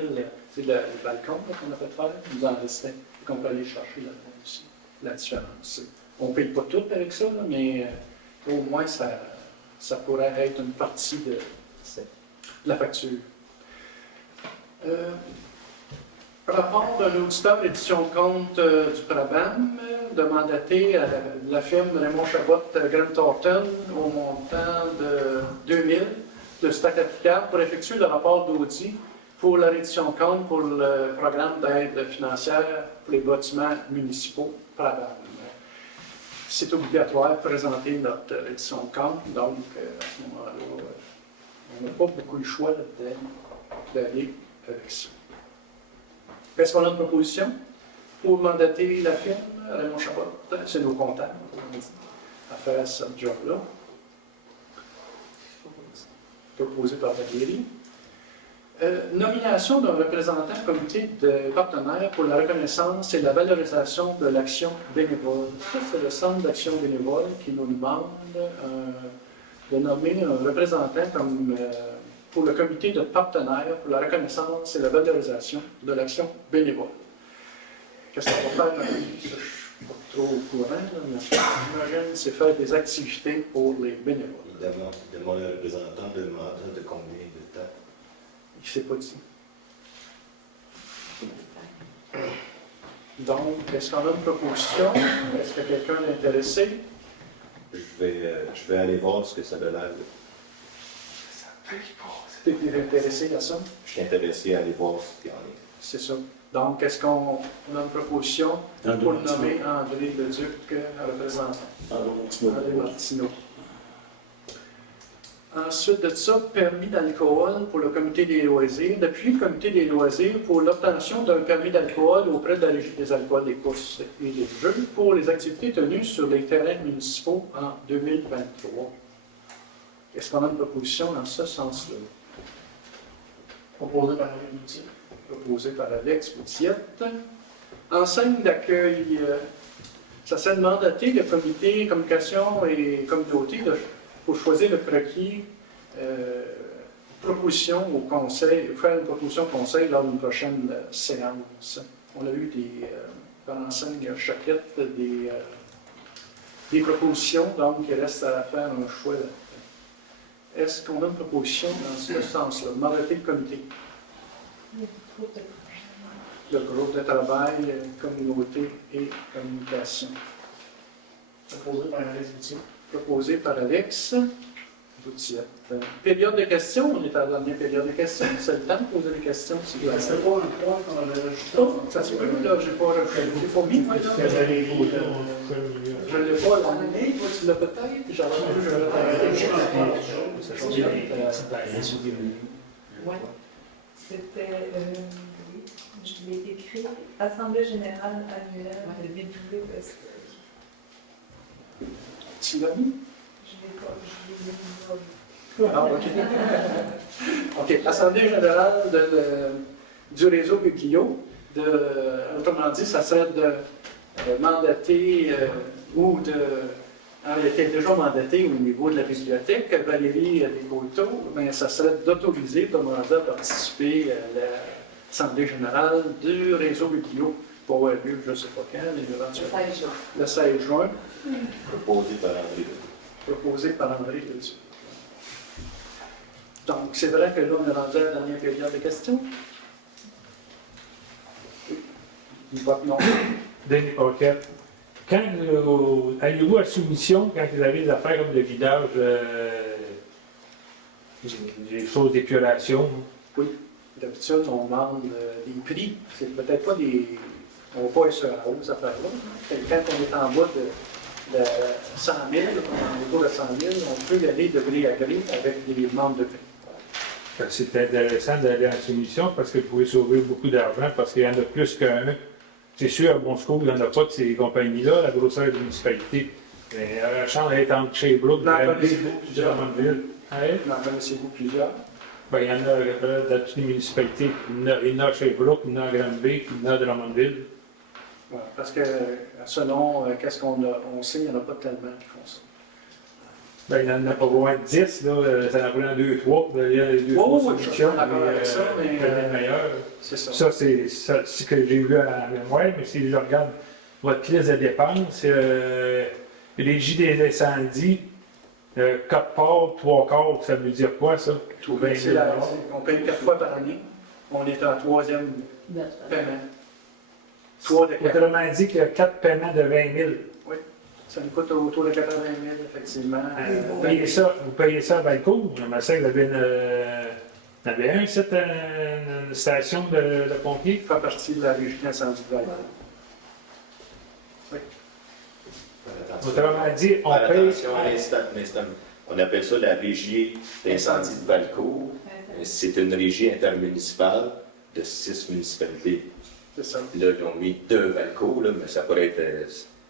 c'est le balcon là, qu'on a fait faire, il nous en restait, qu'on peut aller chercher là-dedans aussi, la différence. On ne paye pas tout avec ça, là, mais au moins ça pourrait être une partie de la facture. Rapport d'un auditeur édition de compte du PRABAM, demandaté à la firme Raymond Chabot Graham Thornton au montant de 2000 de stock applicable pour effectuer le rapport d'audit pour la reddition de compte pour le programme d'aide financière pour les bâtiments municipaux PRABAM. C'est obligatoire de présenter notre reddition de compte, donc à ce moment-là, on n'a pas beaucoup le choix d'aller avec ça. Est-ce qu'on a une proposition pour mandater la firme, Raymond Chabot, c'est nos comptables, on dit, à faire ce job-là? Proposé par Valérie. Nomination d'un représentant comité de partenaires pour la reconnaissance et la valorisation de l'action bénévole. Ça, c'est le Centre d'action bénévole qui nous demande de nommer un représentant comme pour le comité de partenaires pour la reconnaissance et la valorisation de l'action bénévole. Qu'est-ce qu'on va faire? Ça, je ne suis pas trop au courant, là, mais j'imagine c'est faire des activités pour les bénévoles. Il demande un représentant de mandat de combien de temps? Il ne s'est pas dit. Donc, est-ce qu'on a une proposition? Est-ce qu'il y a quelqu'un d'intéressé? Je vais aller voir ce que ça a l'air. Tu es intéressé à ça? Je suis intéressé à aller voir ce qu'il y en a. C'est ça. Donc, est-ce qu'on a une proposition pour nommer André Leduc représentant? André Martineau. Ensuite de ça, permis d'alcool pour le comité des loisirs. Depuis le comité des loisirs pour l'obtention d'un permis d'alcool auprès de la Régie des alcools, des courses et des jeux pour les activités tenues sur les terrains municipaux en 2023. Est-ce qu'on a une proposition dans ce sens-là? Proposé par Alex Boutier. Proposé par Alex Boutiette. Enseigne d'accueil, ça serait de mandater le comité communication et communauté pour choisir le prérequis, proposition au conseil, faire une proposition au conseil lors d'une prochaine séance. On a eu par l'enseigne Choquette des propositions, donc il reste à faire un choix. Est-ce qu'on a une proposition dans ce sens-là? Mandater le comité. Le groupe de travail, communauté et communication. Proposé par Alex Boutier. Proposé par Alex Boutiette. Période de questions, on est à la dernière période de questions. C'est le temps de poser des questions. C'est pas un point qu'on avait rajouté. Oh, ça se peut, là, j'ai pas rajouté. Il faut mis, moi, là. Je ne l'ai pas l'année, toi, tu l'as peut-être. Oui. C'était, je l'ai écrit, Assemblée générale annuelle de BWST. Tu l'as mis? Je l'ai pas, Ah, OK. OK. Assemblée générale du réseau Biblio. Autrement dit, ça serait de mandater ou de. Elle était déjà mandatée au niveau de la bibliothèque, Valérie Descoteaux, mais ça serait d'autoriser, de demander à participer à l'Assemblée générale du réseau Biblio pour avoir lieu, je ne sais pas quand, éventuellement. Le 16 juin. Proposé par André. Proposé par André Leduc. Donc, c'est vrai que là, on est rendu à la dernière période de questions. Votre nom. Denis Paquette. Quand allez-vous à soumission, quand vous avez des affaires comme le vidage, des choses d'épuration? Oui. D'habitude, on demande des prix. C'est peut-être pas des. On ne va pas être sur la hausse, cette affaire-là. Quand on est en bas de 100 000, autour de 100 000, on peut y aller de gré à gré avec des demandes de prix. C'est intéressant d'aller en soumission parce que vous pouvez sauver beaucoup d'argent parce qu'il y en a plus qu'un. C'est sûr, à Bon Secours, il n'y en a pas de ces compagnies-là, la grosseur de la municipalité. Mais la chambre est entre Sherbrooke, Drummondville. N'en connaissez-vous plusieurs? Ben, il y en a dans toutes les municipalités. Il y en a à Sherbrooke, il y en a à Granby, il y en a à Drummondville. Ouais, parce que selon qu'est-ce qu'on sait, il n'y en a pas tellement qui font ça. Ben, il n'y en a pas moins de 10, là. Ça en prend 2-3. Il y a 2-3 solutions, mais le meilleur. C'est ça. Ça, c'est ce que j'ai vu à la mémoire, mais si je regarde votre liste de dépenses, régie des incendies, 4 parts, 3 quarts, ça veut dire quoi, ça? On paye 4 fois par année. On est en 3e paiement. Autrement dit qu'il y a 4 paiements de 20 000. Oui. Ça nous coûte autour de 80 000, effectivement. Vous payez ça à Valcourt. Je me sais que vous avez une station de pompiers. Ça fait partie de la régie d'incendie de Valcourt. Oui. Autrement dit, on paye. On appelle ça la régie d'incendie de Valcourt. C'est une régie intermunicipale de 6 municipalités. C'est ça. Là, ils ont mis 2 Valcourt, mais ça pourrait être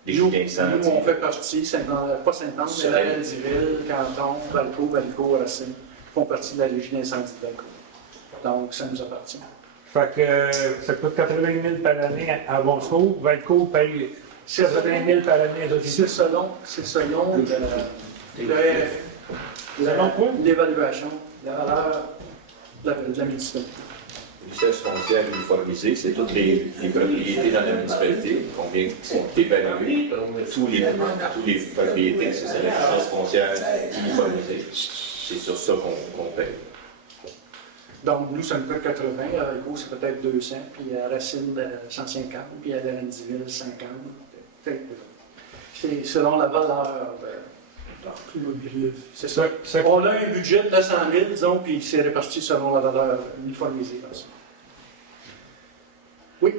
régie d'incendie. Nous, on fait partie, pas Saint-Anne, mais la Landiville, Canton, Valcourt, Racine, font partie de la régie d'incendie de Valcourt. Donc, ça nous appartient. Fait que ça coûte 80 000 par année à Bon Secours. Valcourt paye 80 000 par année. C'est selon l'évaluation, la valeur de la municipalité. Richesse foncière uniformisée, c'est toutes les propriétés dans la municipalité, combien sont évaluées. Tous les propriétés, c'est ça, la richesse foncière uniformisée. C'est sur ça qu'on paye. Donc, nous, ça nous coûte 80, à Valcourt, c'est peut-être 200, puis à Racine, 150, puis à Landiville, 50. C'est selon la valeur de l'immobilier. C'est ça. On a un budget de 900 000, disons, puis c'est réparti selon la valeur uniformisée. Oui?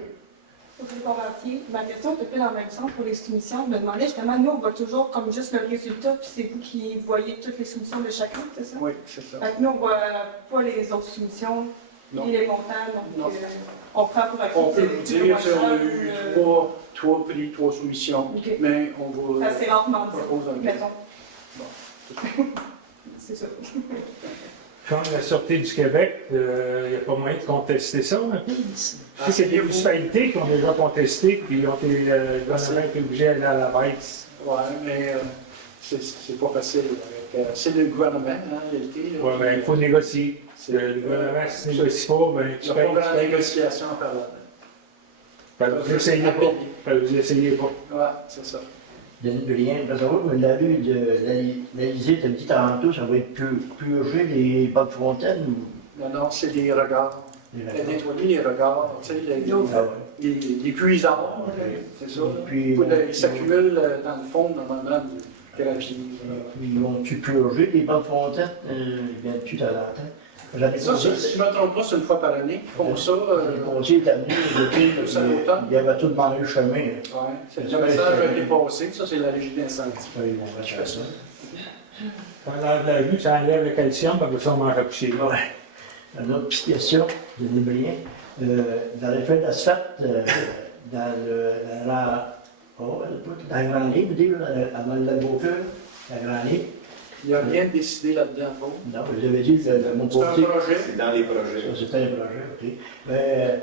Vous Bombardier. Ma question est un peu dans le même sens pour les soumissions. Je me demandais justement, nous, on voit toujours comme juste le résultat, puis c'est vous qui voyez toutes les soumissions de chacun, c'est ça? Oui, c'est ça. Fait que nous, on voit pas les autres soumissions, Non. ni les montants, donc Non. on prend pour acquis On que peut c'est vous des dire si on a achats, eu trois prix, 3 soumissions, Ok. mais on vous Ça, c'est rarement dit, propose un mettons. Bon. C'est ça. Quand la Sûreté du Québec, il n'y a pas moyen de contester ça un peu? Je sais que c'est des municipalités qui ont déjà contesté, puis le gouvernement est obligé d'aller à la baisse. Oui, mais c'est pas facile. C'est le gouvernement, hein, en réalité. Oui, mais il faut négocier. Le gouvernement, si tu ne négocies pas, ben, Il tu n'y a payes. pas grand négociation par là. Vous n'essayez pas. Vous n'essayez pas. Oui, c'est ça. Denis Brien, parce que la rue de l'Élysée, tu me dit tantôt, ça va être purgé les bonnes fontaines ou. Non, c'est des regards. Nettoyer les regards, tu sais, les cuisards, c'est ça. Puis, Ils s'accumulent dans le fond, normalement, du gravier. Puis vont-tu purger les bonnes fontaines? Viens-tu à la tête? J'avais Ça, si je ne me trompe pas, c'est une fois par année qu'ils font ça. Le conseiller est amené, il avait tout demandé le chemin. Oui, c'est le message a été passé, ça c'est la régie d'incendie. Oui, ils vont faire ça. Quand on enlève la vue, ça enlève le calcium, après ça, on mange à coucher. Oui. Une autre petite question de Nébrien. Dans les feuilles d'asphalte, dans la grande ligne, vous dites, avant le Beaucœur, la grande ligne. Il n'y a rien décidé là-dedans, vous? Non, vous avez dit que mon côté. C'est un projet? C'est dans les projets. C'est un projet, OK. Mais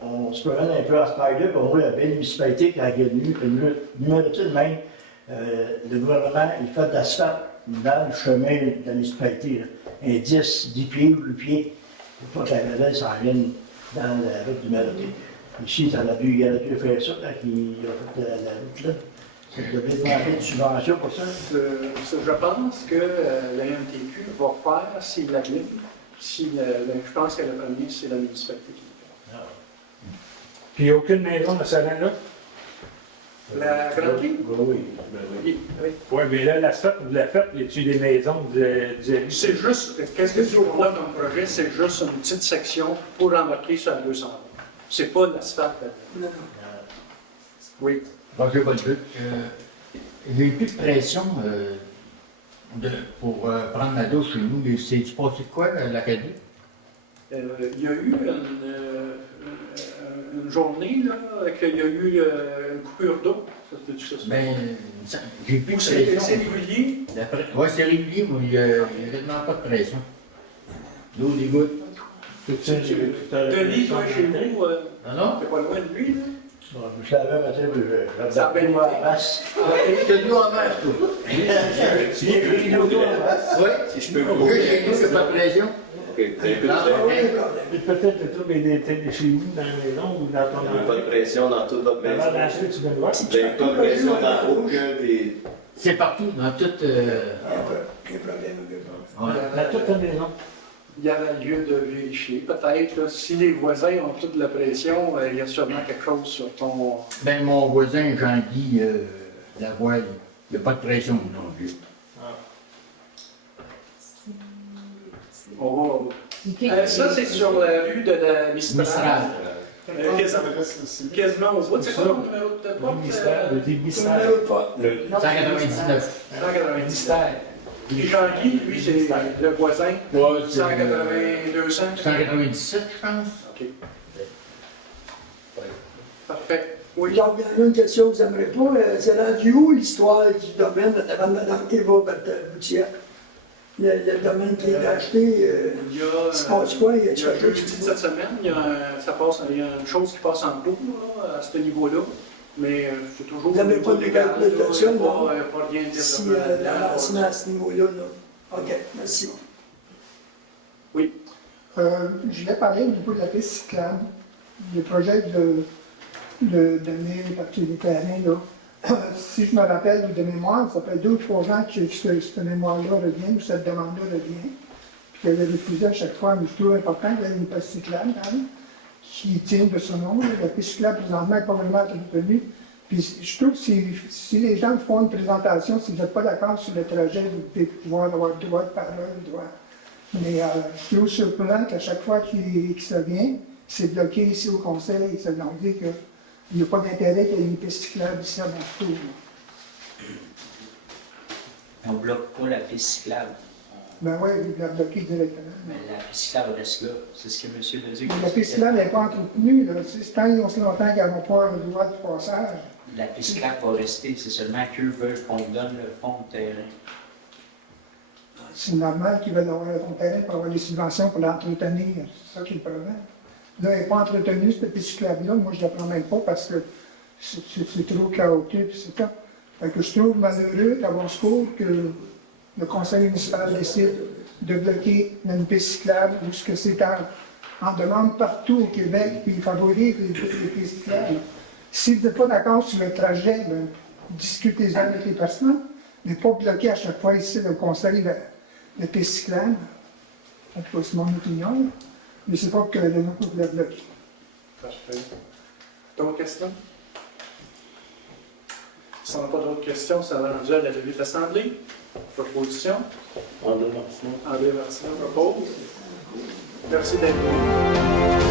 on se promène un peu à Spider, puis on voit la belle municipalité quand il y a une numéroté de même. Le gouvernement, il fait de l'asphalte dans le chemin de la municipalité. Là. Un 10 pieds ou 8 pieds. Pour pas que la vedette s'en vienne dans la route numérotée. Ici, il a dû faire ça quand il a fait la route là. Vous devez demander une subvention pour ça? Je pense que la MTQ va faire s'il l'anime. Je pense que le premier, c'est la municipalité qui le fait. Puis il n'y a aucune maison dans ce terrain-là? La grande ligne? Oui. Oui, mais là, l'asphalte, vous l'avez fait, y a-t-il des maisons du C'est juste, qu'est-ce que on a comme projet? C'est juste une petite section pour embarquer sur la 200. C'est pas l'asphalte. Non. Oui. Roger Bolduc, il n'y a eu plus de pression pour prendre la douche chez nous. C'est-tu passé de quoi, l'Acadie? Il y a eu une journée, là, qu'il y a eu une coupure d'eau. Ben, j'ai plus de C'est pression. régulier? Oui, c'est régulier, mais il n'y a quasiment pas de pression. L'eau des gouttes. Denis, toi, chez vous, non? t'es pas loin de lui, là? Je suis allé un matin, Ça a bien été. Tu as de l'eau en mer, toi. J'ai de l'eau en masse. Oui. Si je peux vous Chez nous, il n'y a pas de pression. OK, vous avez plus de Peut-être le trouble était chez vous, dans la maison, ou dans ton Il n'y a pas de pression dans toute votre maison. Avant d'acheter, tu viens de voir. Vous n'avez pas de pression dans aucun des. C'est partout, dans toute. Dans toute ta maison. Il y avait lieu de vérifier. Peut-être, là, si les voisins ont toute la pression, il y a sûrement quelque chose sur ton. Ben, mon voisin, Jean-Guy Lavoie, il n'y a pas de pression non plus. On va. Ça, c'est sur la rue de la Mistral. Quasiment au bout. C'est quoi le numéro de porte? Le mystère. Numéro de porte. 199. 197. Puis Jean-Guy, lui, c'est le voisin. Ouais, 182, 197, je pense. OK. Parfait. Oui. Jacques, il y a une question que vous n'aimerez pas. C'est rendu où l'histoire du domaine de Mme Eva Boutière? Le domaine qui est acheté, Il y a, il se passe quoi? il y a jeudi de cette semaine, il y a une chose qui passe en cours là, à ce niveau-là. Mais c'est toujours. Vous n'avez pas de nouvelles de ça, non? Pas rien de Si l'avancement à ce niveau-là, là. OK, merci. Oui. Je voulais parler au niveau de la piste cyclable. Le projet de donner partie des terrains, là. Si je me rappelle de mémoire, ça fait 2 ou 3 ans que cette mémoire-là revient, ou cette demande-là revient. Puis qu'elle a refusé à chaque fois, mais je trouve important qu'il y ait une piste cyclable, quand même, qui tient de ce nom. La piste cyclable, présentement, n'est pas vraiment retenue. Puis je trouve que si les gens font une présentation, si vous n'êtes pas d'accord sur le trajet, vous devez pouvoir avoir le droit de parole, le droit. Mais je trouve surprenant qu'à chaque fois qu'il ça vient, c'est bloqué ici au conseil, ça veut dire que Il n'y a pas d'intérêt qu'il y ait une piste cyclable ici à Montour. On ne bloque pas la piste cyclable. Ben oui, il l'a bloqué directement. Mais la piste cyclable reste là. C'est ce que M. Leduc Mais la piste cyclable n'est pas entretenue. Là. C'est tant et aussi longtemps qu'ils n'ont pas le droit de passage. La piste cyclable va rester. C'est seulement qu'eux veulent qu'on donne le fond de terrain. C'est normal qu'ils veulent avoir le fond de terrain pour avoir des subventions pour l'entretenir. C'est ça qui est le problème. Là, elle n'est pas entretenue, cette piste cyclable-là. Moi, je ne la prends même pas parce que c'est trop chaotique. C'est ça. Fait que je trouve malheureux d'avoir ce cours que le conseil municipal décide de bloquer une piste cyclable ou ce que c'est en demande partout au Québec, puis il favorise les pistes cyclables. Si vous n'êtes pas d'accord sur le trajet, ben, discutez-en avec les personnes, mais pas bloquer à chaque fois ici le conseil de piste cyclable. En tout cas, c'est mon opinion, mais c'est pas que les gens peuvent la bloquer. Parfait. D'autres questions? Si on n'a pas d'autres questions, ça va rendu à la levée de l'Assemblée. Proposition. André Martineau. André Martineau propose. Merci d'être venu.